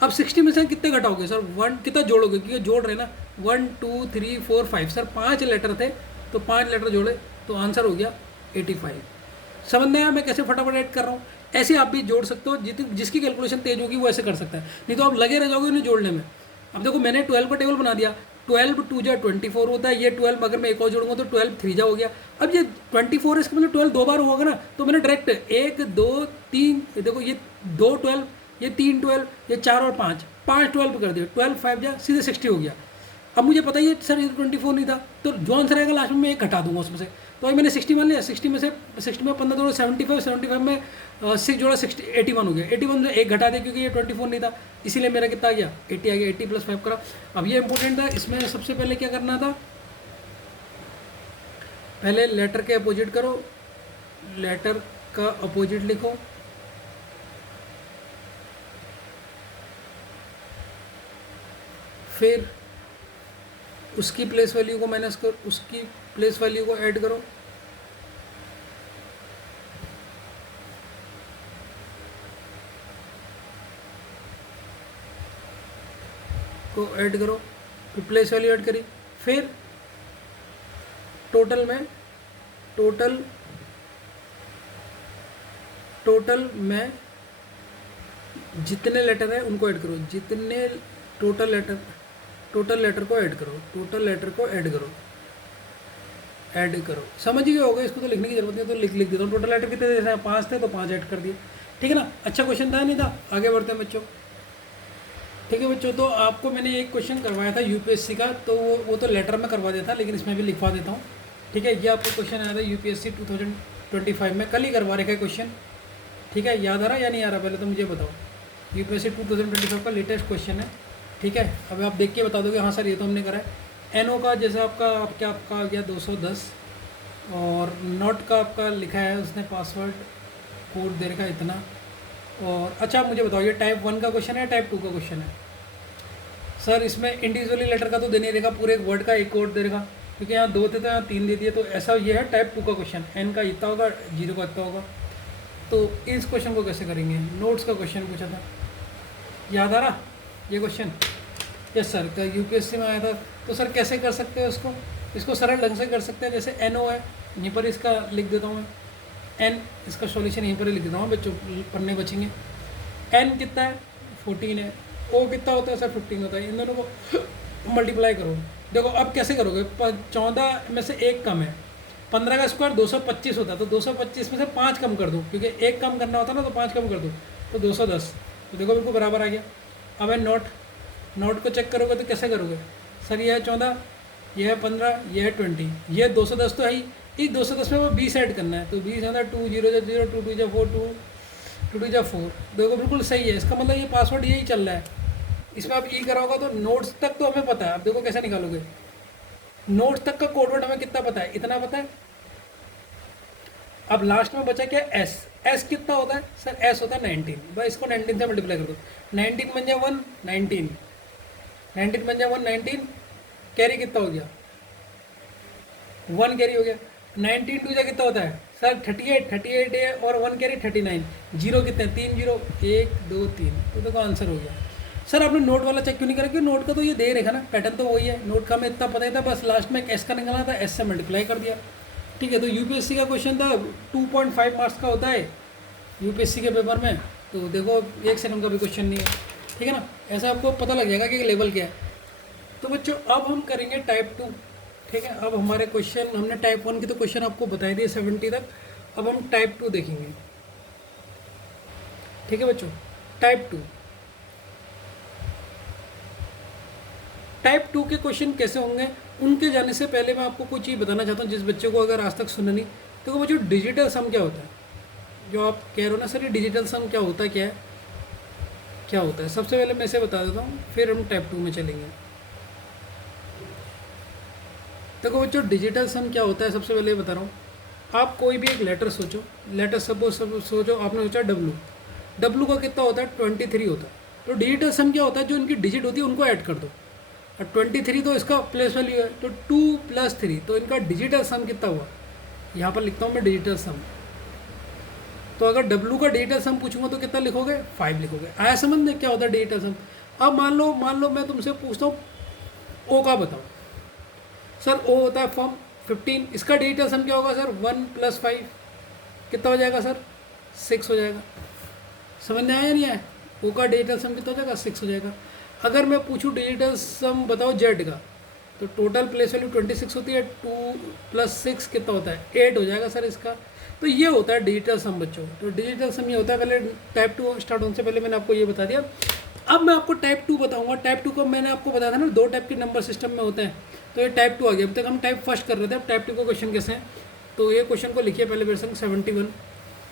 अब 60 में से कितने घटाओगे सर 1 कितना जोड़ोगे, क्योंकि जोड़ रहे ना 1 2 3 4 5 सर 5 लेटर थे तो 5 लेटर जोड़े तो आंसर हो गया 85। समझ में आया मैं कैसे फटाफट ऐड कर रहा हूँ? ऐसे आप भी जोड़ सकते हो, जिसकी कैलकुलेशन तेज होगी वो ऐसे कर सकता है, नहीं तो आप लगे रह जाओगे उन्हें जोड़ने में। अब देखो मैंने 12 का टेबल बना दिया, 12 2 जा 24 होता है, ये 12 अगर मैं एक और जोड़ूंगा तो 12 3 जा हो गया। अब ये 24 है, इसका मतलब 12 दो बार होगा ना, तो मैंने डायरेक्ट 1 2 3 देखो ये 2 12, ये 3 12, ये 4 और 5 12 कर दिया, 12 5 जा सीधे 60 हो गया। अब मुझे पता ही है सर ये 24 नहीं था, तो जो आंसर आएगा लास्ट में मैं एक घटा दूंगा उसमें से। तो अभी मैंने 60 मान लिया, 60 में से 60 में 15 जोड़ा 75 में 6 जोड़ा 81 हो गया, 81 में एक घटा दिया क्योंकि ये 24 नहीं था, इसीलिए मेरा कितना आ गया 80 आ गया, 80 + 5 करा। अब ये इंपॉर्टेंट था, इसमें सबसे पहले क्या करना था, पहले लेटर के अपोजिट करो, लेटर का अपोजिट लिखो, फिर उसकी प्लेस वैल्यू को माइनस करो, उसकी प्लेस वैल्यू को ऐड करो, फिर प्लेस वैल्यू ऐड करी, फिर टोटल में जितने लेटर हैं उनको ऐड करो, जितने टोटल लेटर को ऐड करो, ऐड करो। समझ ही गए होगा, इसको तो लिखने की जरूरत नहीं है, तो लिख देता हूँ। टोटल लेटर कितने जैसे 5 थे तो 5 ऐड कर दिए, ठीक है ना। अच्छा क्वेश्चन था नहीं था? आगे बढ़ते हैं बच्चों। ठीक है बच्चों, तो आपको मैंने एक क्वेश्चन करवाया था यूपीएससी का, तो वो तो लेटर में करवा दिया था, लेकिन इसमें भी लिखवा देता हूँ। ठीक है, ये आपको क्वेश्चन आया था यूपीएससी 2025 में, कल ही करवा रखा है क्वेश्चन। ठीक है, याद आ रहा या नहीं आ रहा पहले तो मुझे बताओ। यूपीएससी 2025 का लेटेस्ट क्वेश्चन है। ठीक है, अब आप देख के बता दोगे हाँ सर ये तो हमने करा है। एनओ का जैसे आपका आ गया 210, और नॉट का आपका लिखा है उसने पासवर्ड कोड दे रखा है इतना। और अच्छा आप मुझे बताओ ये टाइप 1 का क्वेश्चन है, टाइप 2 का क्वेश्चन है? सर इसमें इंडिविजुअली लेटर का तो देने रहेगा, पूरे एक वर्ड का एक कोड दे रहेगा, क्योंकि यहाँ 2 थे तो यहाँ 3 दे दिए, तो ऐसा ये है टाइप 2 का क्वेश्चन। एन का इतना होगा, 0 का इतना होगा। तो इस क्वेश्चन को कैसे करेंगे? नोट्स का क्वेश्चन पूछा था, याद आ रहा ये क्वेश्चन? यस सर, का यूपीएससी में आया था। तो सर कैसे कर सकते हैं इसको सरल ढंग से कर सकते हैं। जैसे एनओ है, यहीं पर इसका लिख देता हूँ मैं, एन इसका सॉल्यूशन यहीं पर ही लिख देता हूँ, बच्चों पढ़ने बचेंगे। एन कितना है 14 है, ओ कितना होता है सर 15 होता है, इन दोनों को मल्टीप्लाई करो। देखो अब कैसे करोगे, 14 में से एक कम है, 15 का स्क्वायर 225 होता है, तो 225 में से 5 कम कर दो, क्योंकि एक कम करना होता है ना, तो 5 कम कर दो तो 210। तो देखो बिल्कुल बराबर आ गया। अब है नोट को चेक करोगे तो कैसे करोगे? सर ये है 14, ये है 15, ये है 20, ये 210 तो है ही, इस 210 में वो 20 ऐड करना है, तो 20 होता है 2 0 0 2 2 4 2 2 2 4। देखो बिल्कुल सही है, इसका मतलब ये पासवर्ड यही चल रहा है। इसमें आप ई करा होगा तो नोट्स तक तो हमें पता है। अब देखो कैसे निकालोगे, नोट्स तक का कोडवर्ड हमें कितना पता है, इतना पता है। अब लास्ट में बचा क्या? एस कितना होता है सर? एस होता है 19, बस इसको 19 से मल्टीप्लाई कर दो। 19 बन जाए 1, 19 बन जाए 1, 19, कैरी कितना हो गया, 1 कैरी हो गया। 19 टू जा कितना होता है सर 38 है और 1 कैरी 39। जीरो कितने, 3 जीरो, 1 2 3, तो देखो आंसर हो गया। सर आपने नोट वाला चेक क्यों नहीं करा, क्योंकि नोट का तो ये दे रखा ना, पैटर्न तो वही है, नोट का हमें इतना पता ही था, बस लास्ट में एक एस का निकलना था, एस से मल्टीप्लाई कर दिया। ठीक है, तो यूपीएससी का क्वेश्चन था 2.5 मार्क्स का होता है यूपीएससी के पेपर में, तो देखो 1 सेकंड का भी क्वेश्चन नहीं है। ठीक है ना, ऐसा आपको पता लग जाएगा कि लेवल क्या है। तो बच्चों अब हम करेंगे टाइप 2। ठीक है, अब हमारे क्वेश्चन, हमने टाइप 1 के तो क्वेश्चन आपको बता दिए 70 तक, अब हम टाइप 2 देखेंगे। ठीक है बच्चों, टाइप 2, टाइप 2 के क्वेश्चन कैसे होंगे, उनके जाने से पहले मैं आपको कुछ चीज़ बताना चाहता हूँ जिस बच्चे को अगर आज तक सुना नहीं। तो बच्चों डिजिटल सम क्या होता है, जो आप कह रहे हो ना सर ये डिजिटल सम क्या होता है, क्या होता है, सबसे पहले मैं इसे बता देता हूँ, फिर हम टाइप 2 में चलेंगे। देखो बच्चों डिजिटल सम क्या होता है, सबसे पहले बता रहा हूँ। आप कोई भी एक लेटर सोचो, लेटर सपोज सोचो आपने सोचा डब्लू का कितना होता है 23 होता है। तो डिजिटल सम क्या होता है, जो इनकी डिजिट होती है उनको ऐड कर दो, और 23 तो इसका प्लेस वैल्यू है, तो 2 + 3, तो इनका डिजिटल सम कितना हुआ, यहाँ पर लिखता हूँ मैं डिजिटल सम। तो अगर डब्लू का डिजिटल सम पूछूंगा तो कितना लिखोगे, 5 लिखोगे। आया समझ में क्या होता है डिजिटल सम। अब मान लो मैं तुमसे पूछता हूँ ओ का बताओ, सर ओ होता है फॉर्म 15, इसका डिजिटल सम क्या होगा सर 1 + 5 कितना हो जाएगा सर 6 हो जाएगा। समझ में आया या नहीं आया, ओ का डिजिटल सम कितना हो जाएगा 6 हो जाएगा। अगर मैं पूछूं डिजिटल सम बताओ जेड का, तो टोटल प्लेस वैल्यू 26 होती है, 2 + 6 कितना होता है 8 हो जाएगा सर इसका। तो ये होता है डिजिटल सम बच्चों। तो डिजिटल सम ये होता है, पहले टाइप 2 स्टार्ट होने से पहले मैंने आपको ये बता दिया। अब मैं आपको टाइप 2 बताऊंगा। टाइप 2 को मैंने आपको बताया था ना 2 टाइप के नंबर सिस्टम में होते हैं, तो ये टाइप 2 आ गया। अब तक हम टाइप फर्स्ट कर रहे थे, अब टाइप 2 का क्वेश्चन कैसे हैं। तो ये क्वेश्चन को लिखिए पहले मेरे संग 71।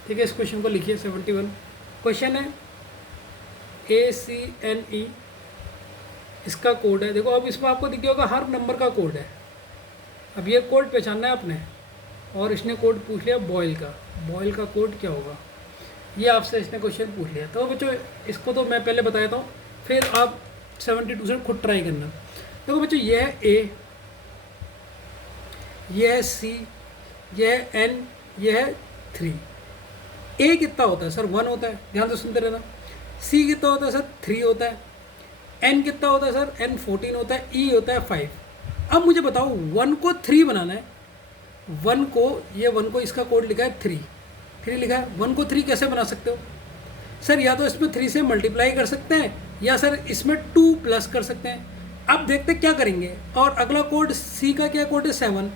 ठीक है, इस क्वेश्चन को लिखिए 71। क्वेश्चन है ACNE, इसका कोड है। देखो अब इसमें आपको दिख होगा हर नंबर का कोड है। अब ये कोड पहचानना है आपने, और इसने कोड पूछ लिया बॉयल का। बॉयल का कोड क्या होगा, ये आपसे इसने क्वेश्चन पूछ लिया। तो बच्चों इसको तो मैं पहले बता देता हूँ, फिर आप 72 से खुद ट्राई करना। देखो बच्चों ये है A, ये है C, ये है N, ये है 3। A कितना होता है सर 1 होता है, ध्यान से सुनते रहना। C कितना होता है सर 3 होता है। N कितना होता है सर N 14 होता है। E होता है 5। अब मुझे बताओ 1 को 3 बनाना है, 1 को इसका कोड लिखा है 3 लिखा है। 1 को 3 कैसे बना सकते हो सर, या तो इसमें 3 से मल्टीप्लाई कर सकते हैं, या सर इसमें 2 प्लस कर सकते हैं। अब देखते क्या करेंगे। और अगला कोड C का क्या कोड है 7।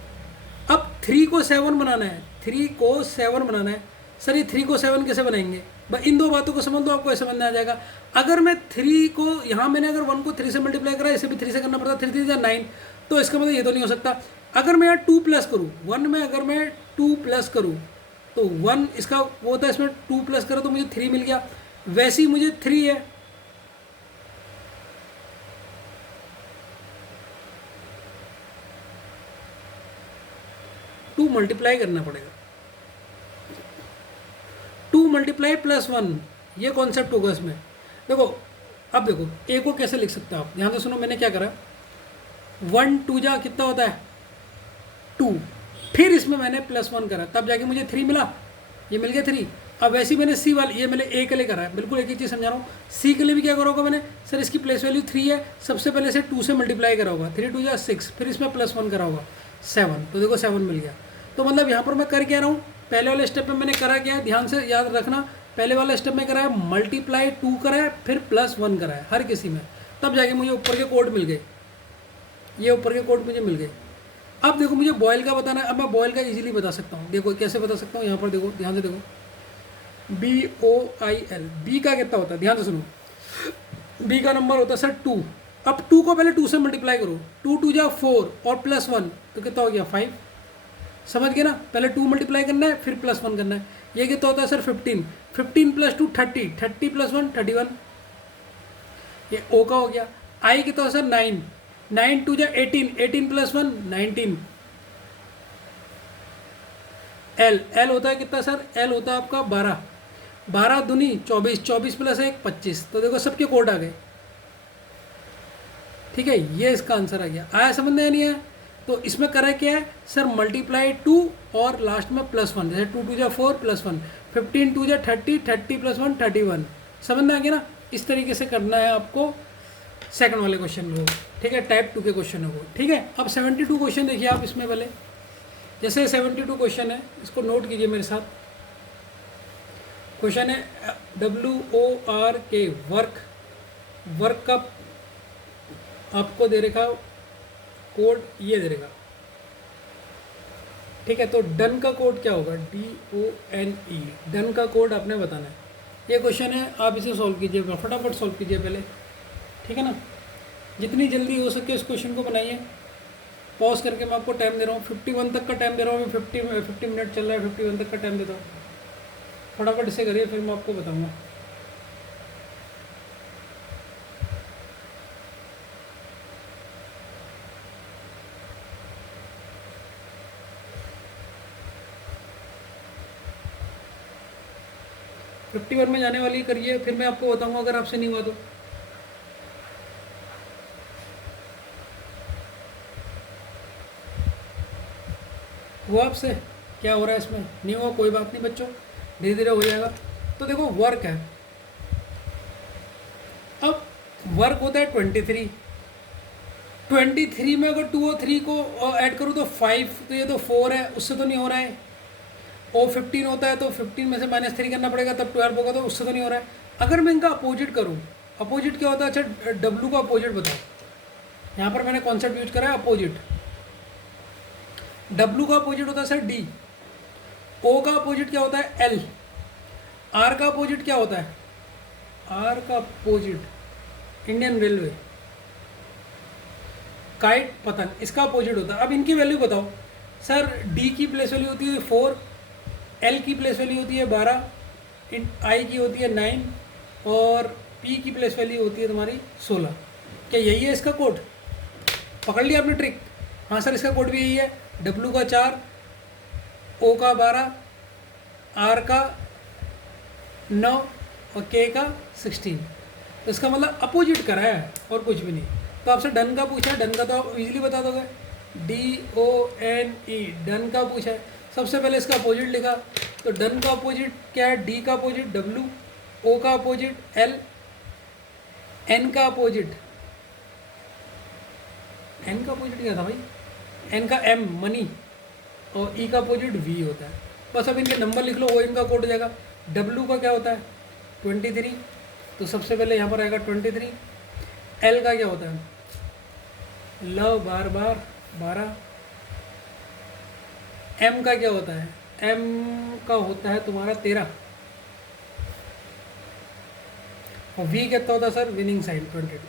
अब 3 को 7 बनाना है, 3 को 7 बनाना है। सर ये 3 को 7 कैसे बनाएंगे, बस इन दो बातों को समझ दो, आपको ऐसे समझ में आ जाएगा। अगर मैं 3 को यहाँ मैंने अगर 1 को 3 से मल्टीप्लाई करा, इसे भी 3 से करना पड़ता, 3 3 या 9, तो इसका मतलब ये तो नहीं हो सकता। अगर मैं यहाँ 2 प्लस करूँ 1 में, अगर मैं 2 प्लस करूँ तो 1 इसका वो होता है, इसमें 2 प्लस करो तो मुझे 3 मिल गया। वैसे ही मुझे 3 है, टू मल्टीप्लाई करना पड़ेगा, 2 मल्टीप्लाई +1, ये कॉन्सेप्ट होगा इसमें। देखो अब देखो A को कैसे लिख सकते हो आप, ध्यान से सुनो। मैंने क्या करा, 1 2 जा कितना होता है 2, फिर इसमें मैंने +1 करा, तब जाके मुझे 3 मिला, ये मिल गया 3। अब वैसे ही मैंने C वाली, ये मैंने A के लिए करा है, बिल्कुल एक ही चीज़ समझा रहा हूँ। C के लिए भी क्या करा होगा मैंने, सर इसकी प्लेस वैल्यू 3 है, सबसे पहले से 2 से मल्टीप्लाई करा होगा, 3 2 जा 6, फिर इसमें +1 करा होगा 7, तो देखो 7 मिल गया। तो मतलब यहाँ पर मैं कर क्या रहा हूँ, पहले वाले स्टेप में मैंने करा क्या है, ध्यान से याद रखना। पहले वाला स्टेप में करा है मल्टीप्लाई 2 करा है, फिर +1 करा है हर किसी में, तब जाके मुझे ऊपर के कोड मिल गए, ये ऊपर के कोड मुझे मिल गए। अब देखो मुझे बॉयल का बताना है। अब मैं बॉयल का इजीली बता सकता हूँ, देखो कैसे बता सकता हूँ। यहाँ पर देखो ध्यान से देखो, BOIL, B का कितना होता है, ध्यान से सुनो। B का नंबर होता है सर 2। अब 2 को पहले 2 से मल्टीप्लाई करो, 2 2 जा 4 और +1 तो कितना हो गया 5। समझ गए ना, पहले 2 मल्टीप्लाई करना है, फिर +1 करना है। ये कितना होता है सर 15, 15 + 2 30, 30 + 1 31, ये O का हो गया। I कितना है सर 9, 9 2 जा 18, 18 + 1 19। L होता है कितना सर, L होता है आपका 12, 12 दूनी 24, 24 + 1 25। तो देखो सबके कोड आ गए। ठीक है, ये इसका आंसर आ गया। आया समझ में नहीं आया? तो इसमें करा क्या है सर, मल्टीप्लाई 2 और लास्ट में +1, जैसे 2 2 जा 4 +1, 15 2 जा 30, 30 +1 31। समझ में आ गया ना? इस तरीके से करना है आपको सेकंड वाले क्वेश्चन को। ठीक है, टाइप 2 के क्वेश्चन को। ठीक है, अब 72 क्वेश्चन देखिए आप इसमें पहले। जैसे 72 क्वेश्चन है, इसको नोट कीजिए मेरे साथ। क्वेश्चन है WORK, वर्क का आपको दे रखा कोड, ये दे रखा। ठीक है, तो डन का कोड क्या होगा? DONE, डन का कोड आपने बताना है। ये क्वेश्चन है, आप इसे सॉल्व कीजिए, फटाफट सॉल्व कीजिए पहले। ठीक है ना, जितनी जल्दी हो सके इस क्वेश्चन को बनाइए। पॉज करके मैं आपको टाइम दे रहा हूँ, 51 तक का टाइम दे रहा हूँ। अभी 50 मिनट चल रहा है, 51 तक का टाइम देता हूँ। फटाफट इसे करिए, फिर मैं आपको बताऊँगा। फिफ्टी 51 में जाने वाली करिए, फिर मैं आपको बताऊँगा अगर आपसे नहीं हुआ तो। हुआ आपसे? क्या हो रहा है इसमें? नहीं हुआ, कोई बात नहीं बच्चों, धीरे धीरे हो जाएगा। तो देखो वर्क है, अब वर्क होता है 23। 23 में अगर 2 और 3 को ऐड करूँ तो 5, तो ये तो 4 है, उससे तो नहीं हो रहा है। और 15 होता है तो 15 में से -3 करना पड़ेगा, तब 12 होगा, तो उससे तो नहीं हो रहा है। अगर मैं इनका अपोजिट करूँ, अपोजिट क्या होता है? अच्छा, W का अपोजिट बताओ। यहाँ पर मैंने कॉन्सेप्ट यूज करा है अपोजिट। W का अपोजिट होता है सर D, O का अपोजिट क्या होता है? L, R का अपोजिट क्या होता है? R का अपोजिट इंडियन रेलवे, काइट, पतंग, इसका अपोजिट होता है। अब इनकी वैल्यू बताओ सर। D की प्लेस वैल्यू होती है 4, L की प्लेस वैल्यू होती है 12, I की होती है 9 और P की प्लेस वैल्यू होती है तुम्हारी 16। क्या यही है इसका कोड? पकड़ लिया आपने ट्रिक? हाँ सर, इसका कोड भी यही है। W का 4, O का 12, R का 9 और K का 16। तो इसका मतलब अपोजिट करा है और कुछ भी नहीं। तो आपसे डन का पूछा है, डन का तो आप इजीली बता दोगे, DONE, डन का पूछा है। सबसे पहले इसका अपोजिट लिखा, तो डन का अपोजिट क्या है? D का अपोजिट W, O का अपोजिट L, N का अपोजिट, N का अपोजिट क्या था भाई? N का M, मनी, और E का अपोजिट V होता है। बस अब इनके नंबर लिख लो, वो इनका कोड हो जाएगा। W का क्या होता है? 23, तो सबसे पहले यहाँ पर आएगा 23। L का क्या होता है? लव, बार बार, 12। M का क्या होता है? M का होता है तुम्हारा 13। और V कितना होता है सर? Winning side, 22।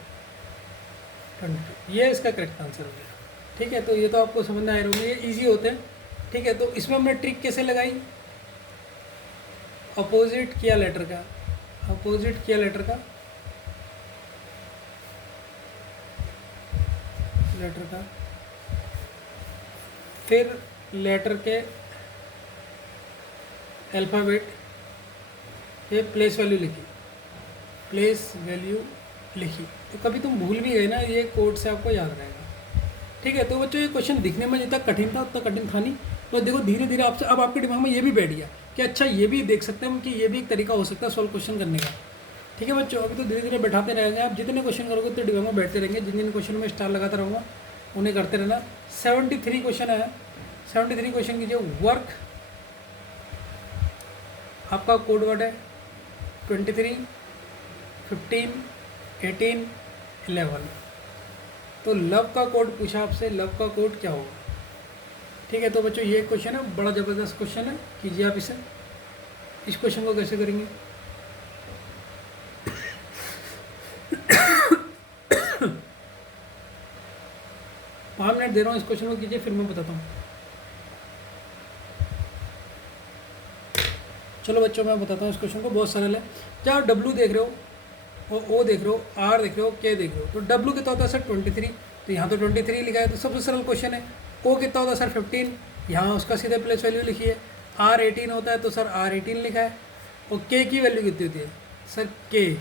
ये इसका करेक्ट आंसर हो गया। ठीक है, तो ये तो आपको समझ में आए होंगे, ये ईजी होते हैं। ठीक है, तो इसमें हमने ट्रिक कैसे लगाई? अपोजिट किया लेटर का, अपोजिट किया लेटर का, लेटर का, फिर लेटर के अल्फ़ाबेट पे प्लेस वैल्यू लिखी, प्लेस वैल्यू लिखी। तो कभी तुम भूल भी गए ना, ये कोड से आपको याद रहेगा। ठीक है, तो बच्चों ये क्वेश्चन दिखने में जितना कठिन था उतना कठिन था नहीं। तो देखो धीरे धीरे आपसे अब आपके दिमाग में ये भी बैठ गया कि अच्छा ये भी देख सकते हैं हम कि ये भी एक तरीका हो सकता है सॉल्व क्वेश्चन करने का। ठीक है बच्चों, अभी तो धीरे धीरे बैठाते रहेंगे। आप जितने क्वेश्चन करोगे उतने दिमाग में बैठते रहेंगे। जिन जिन क्वेश्चन में स्टार लगाता रहूँगा उन्हें करते रहना। 73 क्वेश्चन है, 73 क्वेश्चन कीजिए। वर्क आपका कोड वर्ड है 23, 15, 18, 11। तो लव का कोड पूछा आपसे, लव का कोड क्या होगा? ठीक है, तो बच्चों ये क्वेश्चन है, बड़ा ज़बरदस्त क्वेश्चन है, कीजिए आप इसे। इस क्वेश्चन को कैसे करेंगे? पाँच मिनट दे रहा हूँ, इस क्वेश्चन को कीजिए, फिर मैं बताता हूँ। चलो बच्चों मैं बताता हूँ इस क्वेश्चन को, बहुत सरल है। जब आप W देख रहे हो और O देख रहे हो, R देख रहे हो, K देख रहे हो, तो W कितना होता है सर? 23। तो यहाँ तो 23 लिखा है, तो सबसे सरल क्वेश्चन है। O कितना होता है सर? 15, यहाँ उसका सीधे प्लेस वैल्यू लिखी है। R 18 होता है, तो सर R 18 लिखा है। और K की वैल्यू कितनी होती है सर? K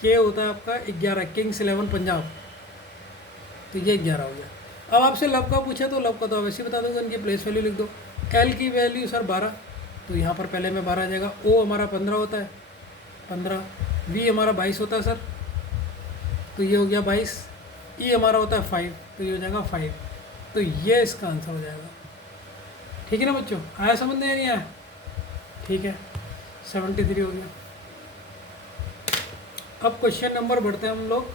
के होता है आपका 11, किंग्स 11 पंजाब, तो ये 11 हो गया। अब आपसे लव का पूछा तो लव का तो आप वैसे ही बता दोगे, इनकी प्लेस वैल्यू लिख दो। एल की वैल्यू सर 12, तो यहाँ पर पहले में 12 आ जाएगा। ओ हमारा 15 होता है, 15। वी हमारा 22 होता है सर, तो ये हो गया 22। ई हमारा होता है 5, तो ये हो जाएगा 5। तो ये इसका आंसर हो जाएगा। ठीक है ना बच्चों, आया समझ में या नहीं आया? ठीक है, 73 हो गया। अब क्वेश्चन नंबर बढ़ते हैं हम लोग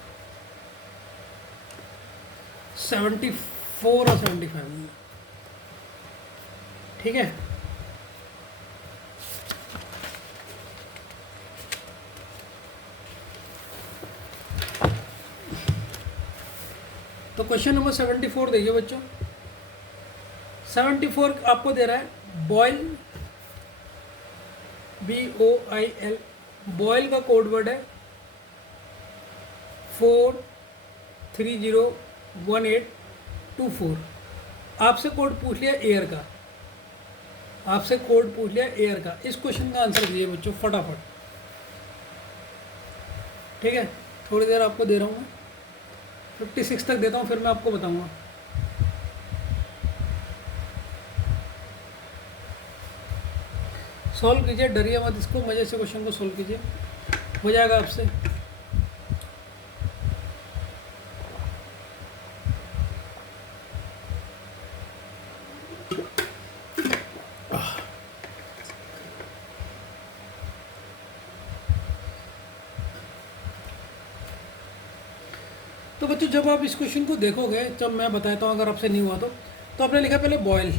74 और 75 में। ठीक है, तो क्वेश्चन नंबर 74 देखिए बच्चों। 74 आपको दे रहा है बॉयल, BOIL, बॉयल का कोड वर्ड है 4301824। आपसे कोड पूछ लिया एयर का, आपसे कोड पूछ लिया एयर का। इस क्वेश्चन का आंसर दीजिए बच्चों फटाफट। ठीक है, थोड़ी देर आपको दे रहा हूँ मैं, 56 तक देता हूँ, फिर मैं आपको बताऊँगा। सॉल्व कीजिए, डरिए मत, इसको मज़े से क्वेश्चन को सॉल्व कीजिए, हो जाएगा आपसे। तो बच्चों जब आप इस क्वेश्चन को देखोगे, जब मैं बताता हूँ, अगर आपसे नहीं हुआ तो आपने लिखा पहले बॉयल।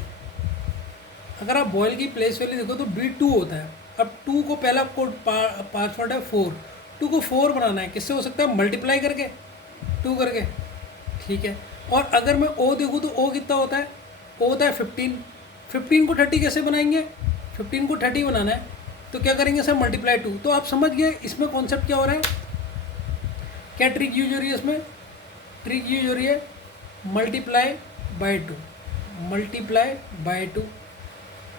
अगर आप बॉयल की प्लेस वैल्यू देखो तो B2 होता है। अब 2 को पहला कोड पासवर्ड है 4, 2 को 4 बनाना है, किससे हो सकता है? मल्टीप्लाई करके, 2 करके। ठीक है, और अगर मैं O देखूँ तो O कितना होता है? O होता है 15। 15 को 30 कैसे बनाएंगे? 15 को 30 बनाना है तो क्या करेंगे सर? मल्टीप्लाई 2। तो आप समझ गए इसमें कॉन्सेप्ट क्या हो रहा है, क्या ट्रिक यूज हो रही है इसमें? ट्रिक यूज हो रही है मल्टीप्लाई बाय 2, मल्टीप्लाई बाय 2।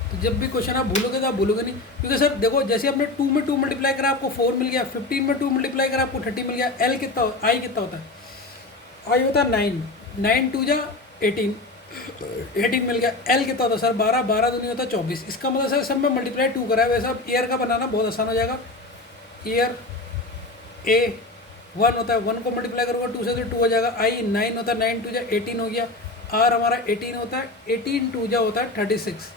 तो जब भी क्वेश्चन आप भूलोगे तो आप भूलोगे नहीं, क्योंकि सर देखो जैसे आपने 2 में 2 मल्टीप्लाई करा आपको 4 मिल गया, 15 में 2 मल्टीप्लाई करा आपको 30 मिल गया। एल कितना आई कितना होता है? आई होता है 9, 9 2 जा 18, 18 मिल गया। एल कितना होता है सर? 12, 12 दूनी होता है 24। इसका मतलब सर सब में मल्टीप्लाई 2 करा है। वैसे अब ईयर का बनाना बहुत आसान हो जाएगा। ईयर ए 1 होता है, 1 को मल्टीप्लाई करूँगा 2 से तो 2 हो जाएगा। आई 9 होता है, 9 2 जा 18 हो गया। आर हमारा 18 होता है, 18 2 जा होता है 36,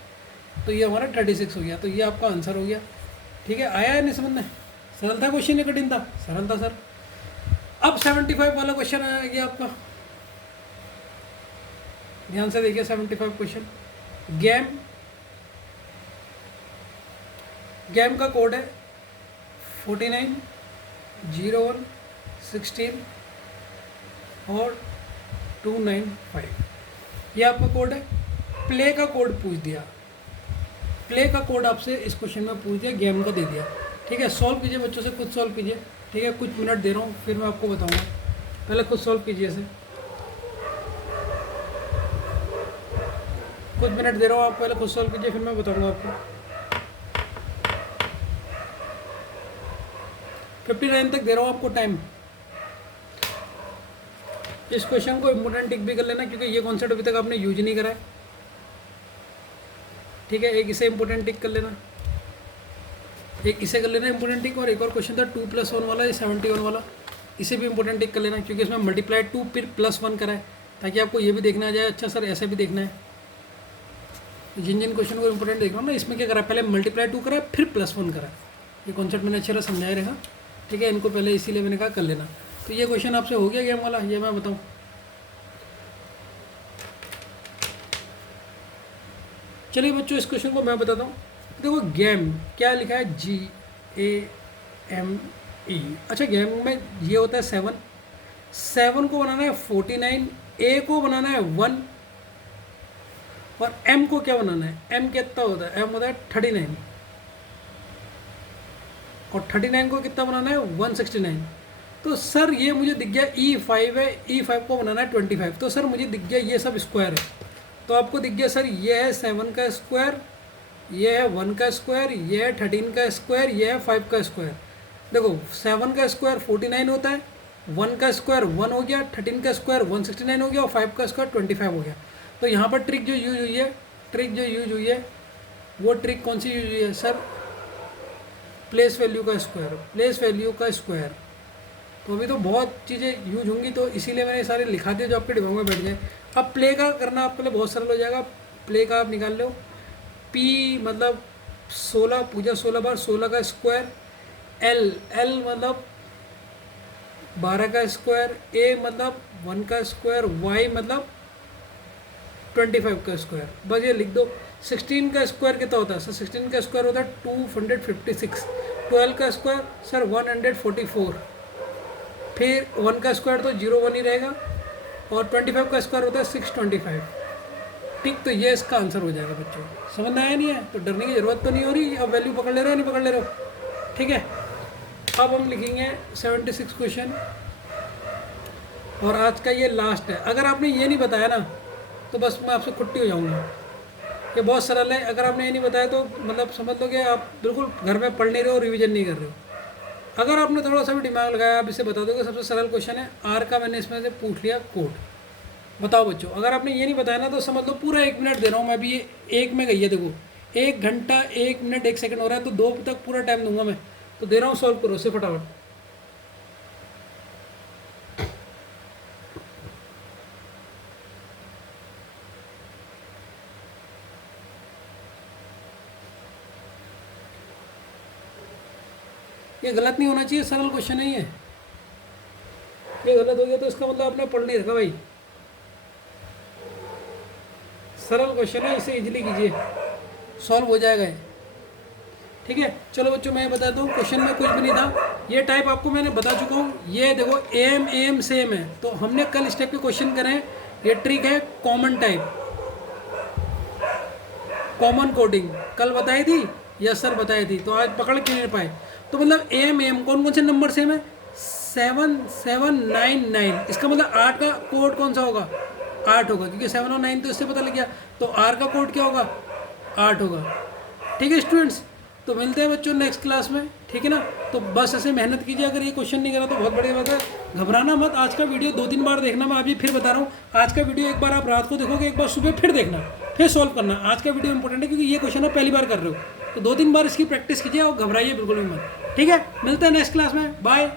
तो ये हमारा 36 हो गया। तो ये आपका आंसर हो गया। ठीक है, आया है नहीं समझ में? सरल था क्वेश्चन या कठिन था? सरल था सर। अब 75 वाला क्वेश्चन आ गया आपका, ध्यान से देखिए। 75 क्वेश्चन, गेम का कोड है 490116 और 295, ये आपका कोड है। प्ले का कोड पूछ दिया, प्ले का कोड आपसे इस क्वेश्चन में पूछ दिया, गेम का दे दिया। ठीक है, सॉल्व कीजिए बच्चों से, खुद सॉल्व कीजिए। ठीक है, कुछ मिनट दे रहा हूँ फिर मैं आपको बताऊँगा, पहले खुद सॉल्व कीजिए इसे। कुछ मिनट दे रहा हूँ, आप पहले खुद सॉल्व कीजिए फिर मैं बताऊँगा आपको। 59 तक दे रहा हूँ आपको टाइम। इस क्वेश्चन को इम्पोर्टेंट टिक भी कर लेना, क्योंकि ये कॉन्सेप्ट अभी तक आपने यूज नहीं करा है। ठीक है, एक इसे इम्पोर्टेंट टिक कर लेना, एक इसे कर लेना इम्पोर्टेंट टिक, और एक और क्वेश्चन था 2+1 वाला, ये 71 वाला, इसे भी इम्पोर्टेंट टिक कर लेना, क्योंकि इसमें मल्टीप्लाई 2 फिर +1 करा है, ताकि आपको ये भी देखना आ जाए। अच्छा सर ऐसे भी देखना है, जिन जिन क्वेश्चन को इम्पोर्टेंट देख रहा हूँ ना, इसमें क्या करा है, पहले मल्टीप्लाई 2 करा है फिर +1 करा है। ये कॉन्सेप्ट मैंने अच्छी तरह समझाया रहेगा। ठीक है, इनको पहले इसीलिए मैंने कहा कर लेना। तो ये क्वेश्चन आपसे हो गया गेम वाला, ये मैं बताऊँ। चलिए बच्चों, इस क्वेश्चन को मैं बताता हूँ। देखो गेम क्या लिखा है, GAME। अच्छा, गेम में ये होता है 7, 7 को बनाना है 49, A को बनाना है 1, और M को क्या बनाना है? M कितना होता है? M होता है 39, और 39 को कितना बनाना है? 169। तो सर ये मुझे दिख गया E5 है, E5 को बनाना है 25। तो सर मुझे दिख गया ये सब स्क्वायर है। तो आपको दिख गया सर ये है 7 का स्क्वायर, ये है 1 का स्क्वायर, ये है 13 का स्क्वायर, ये है 5 का स्क्वायर। देखो 7 का स्क्वायर 49 होता है, 1 का स्क्वायर 1 हो गया, 13 का स्क्वायर 169 हो गया और 5 का स्क्वायर 25 हो गया। तो यहाँ पर ट्रिक जो यूज हुई है, वो ट्रिक कौन सी यूज हुई है सर? प्लेस वैल्यू का स्क्वायर। तो अभी तो बहुत चीज़ें यूज होंगी, तो इसीलिए मैंने सारे लिखा दिए जो आपके दिमाग में बैठ जाए। अब प्ले का करना आपके लिए बहुत सरल हो जाएगा। प्ले का आप निकाल लो, पी मतलब 16 पूजा 16 बार 16 का स्क्वायर, एल मतलब 12 का स्क्वायर, ए मतलब 1 का स्क्वायर, वाई मतलब 25 का स्क्वायर। बस ये लिख दो। 16 का स्क्वायर कितना होता है सर? 16 का स्क्वायर होता है 256। 12 का स्क्वायर सर 144। फिर 1 का स्क्वायर तो 0 1 ही रहेगा, और 25 का स्क्वायर होता है 625। ठीक, तो ये इसका आंसर हो जाएगा बच्चों। समझ में आया नहीं है? तो डरने की ज़रूरत तो नहीं हो रही। अब वैल्यू पकड़ ले रहे हो नहीं पकड़ ले रहे हो? ठीक है, अब हम लिखेंगे 76 क्वेश्चन, और आज का ये लास्ट है। अगर आपने ये नहीं बताया ना तो बस मैं आपसे खुट्टी हो जाऊंगा। ये बहुत सरल है। अगर आपने ये नहीं बताया तो मतलब समझ लो कि आप बिल्कुल घर में पढ़ नहीं रहे हो, रिवीजन नहीं कर रहे हो। अगर आपने थोड़ा सा भी दिमाग लगाया, आप इसे बता दोगे। सबसे सरल क्वेश्चन है, आर का मैंने इसमें से पूछ लिया कोड। बताओ बच्चों, अगर आपने ये नहीं बताया ना तो समझ लो पूरा 1 मिनट दे रहा हूँ मैं अभी। ये 1 में गई है, देखो 1 घंटा 1 मिनट 1 सेकंड हो रहा है, तो 2 तक पूरा टाइम दूंगा मैं। तो दे रहा हूँ, सॉल्व करो उसे फटाफट। ये गलत नहीं होना चाहिए, सरल क्वेश्चन है ये गलत हो गया तो इसका मतलब आपने पढ़ नहीं रखा भाई। सरल क्वेश्चन है, इसे इजीली कीजिए, सॉल्व हो जाएगा ये। ठीक है, चलो बच्चों मैं बताता हूँ। क्वेश्चन में कुछ भी नहीं था, ये टाइप आपको मैंने बता चुका हूँ। ये देखो एम सेम है, तो हमने कल इस टाइप के क्वेश्चन करे हैं। ये ट्रिक है कॉमन टाइप, कॉमन कोडिंग कल बताई थी, यस सर बताई थी, तो आज पकड़ क्यों नहीं पाए? तो मतलब एम कौन कौन से नंबर सेम है? 7799। इसका मतलब 8 का कोड कौन सा होगा? 8 होगा, क्योंकि 7 और 9 तो इससे पता लग गया। तो आर का कोड क्या होगा? 8 होगा। ठीक है स्टूडेंट्स, तो मिलते हैं बच्चों नेक्स्ट क्लास में। ठीक है ना? तो बस ऐसे मेहनत कीजिए। अगर ये क्वेश्चन नहीं करा तो बहुत बड़ी बात है, घबराना मत। आज का वीडियो 2-3 बार देखना, मैं अभी फिर बता रहा हूँ। आज का वीडियो एक बार आप रात को देखोगे, एक बार सुबह फिर देखना, फिर सॉल्व करना। आज का वीडियो इंपॉर्टेंट है क्योंकि ये क्वेश्चन आप पहली बार कर रहे हो, तो 2-3 बार इसकी प्रैक्टिस कीजिए और घबराइए बिल्कुल भी मत। ठीक है, मिलते हैं नेक्स्ट क्लास में, बाय।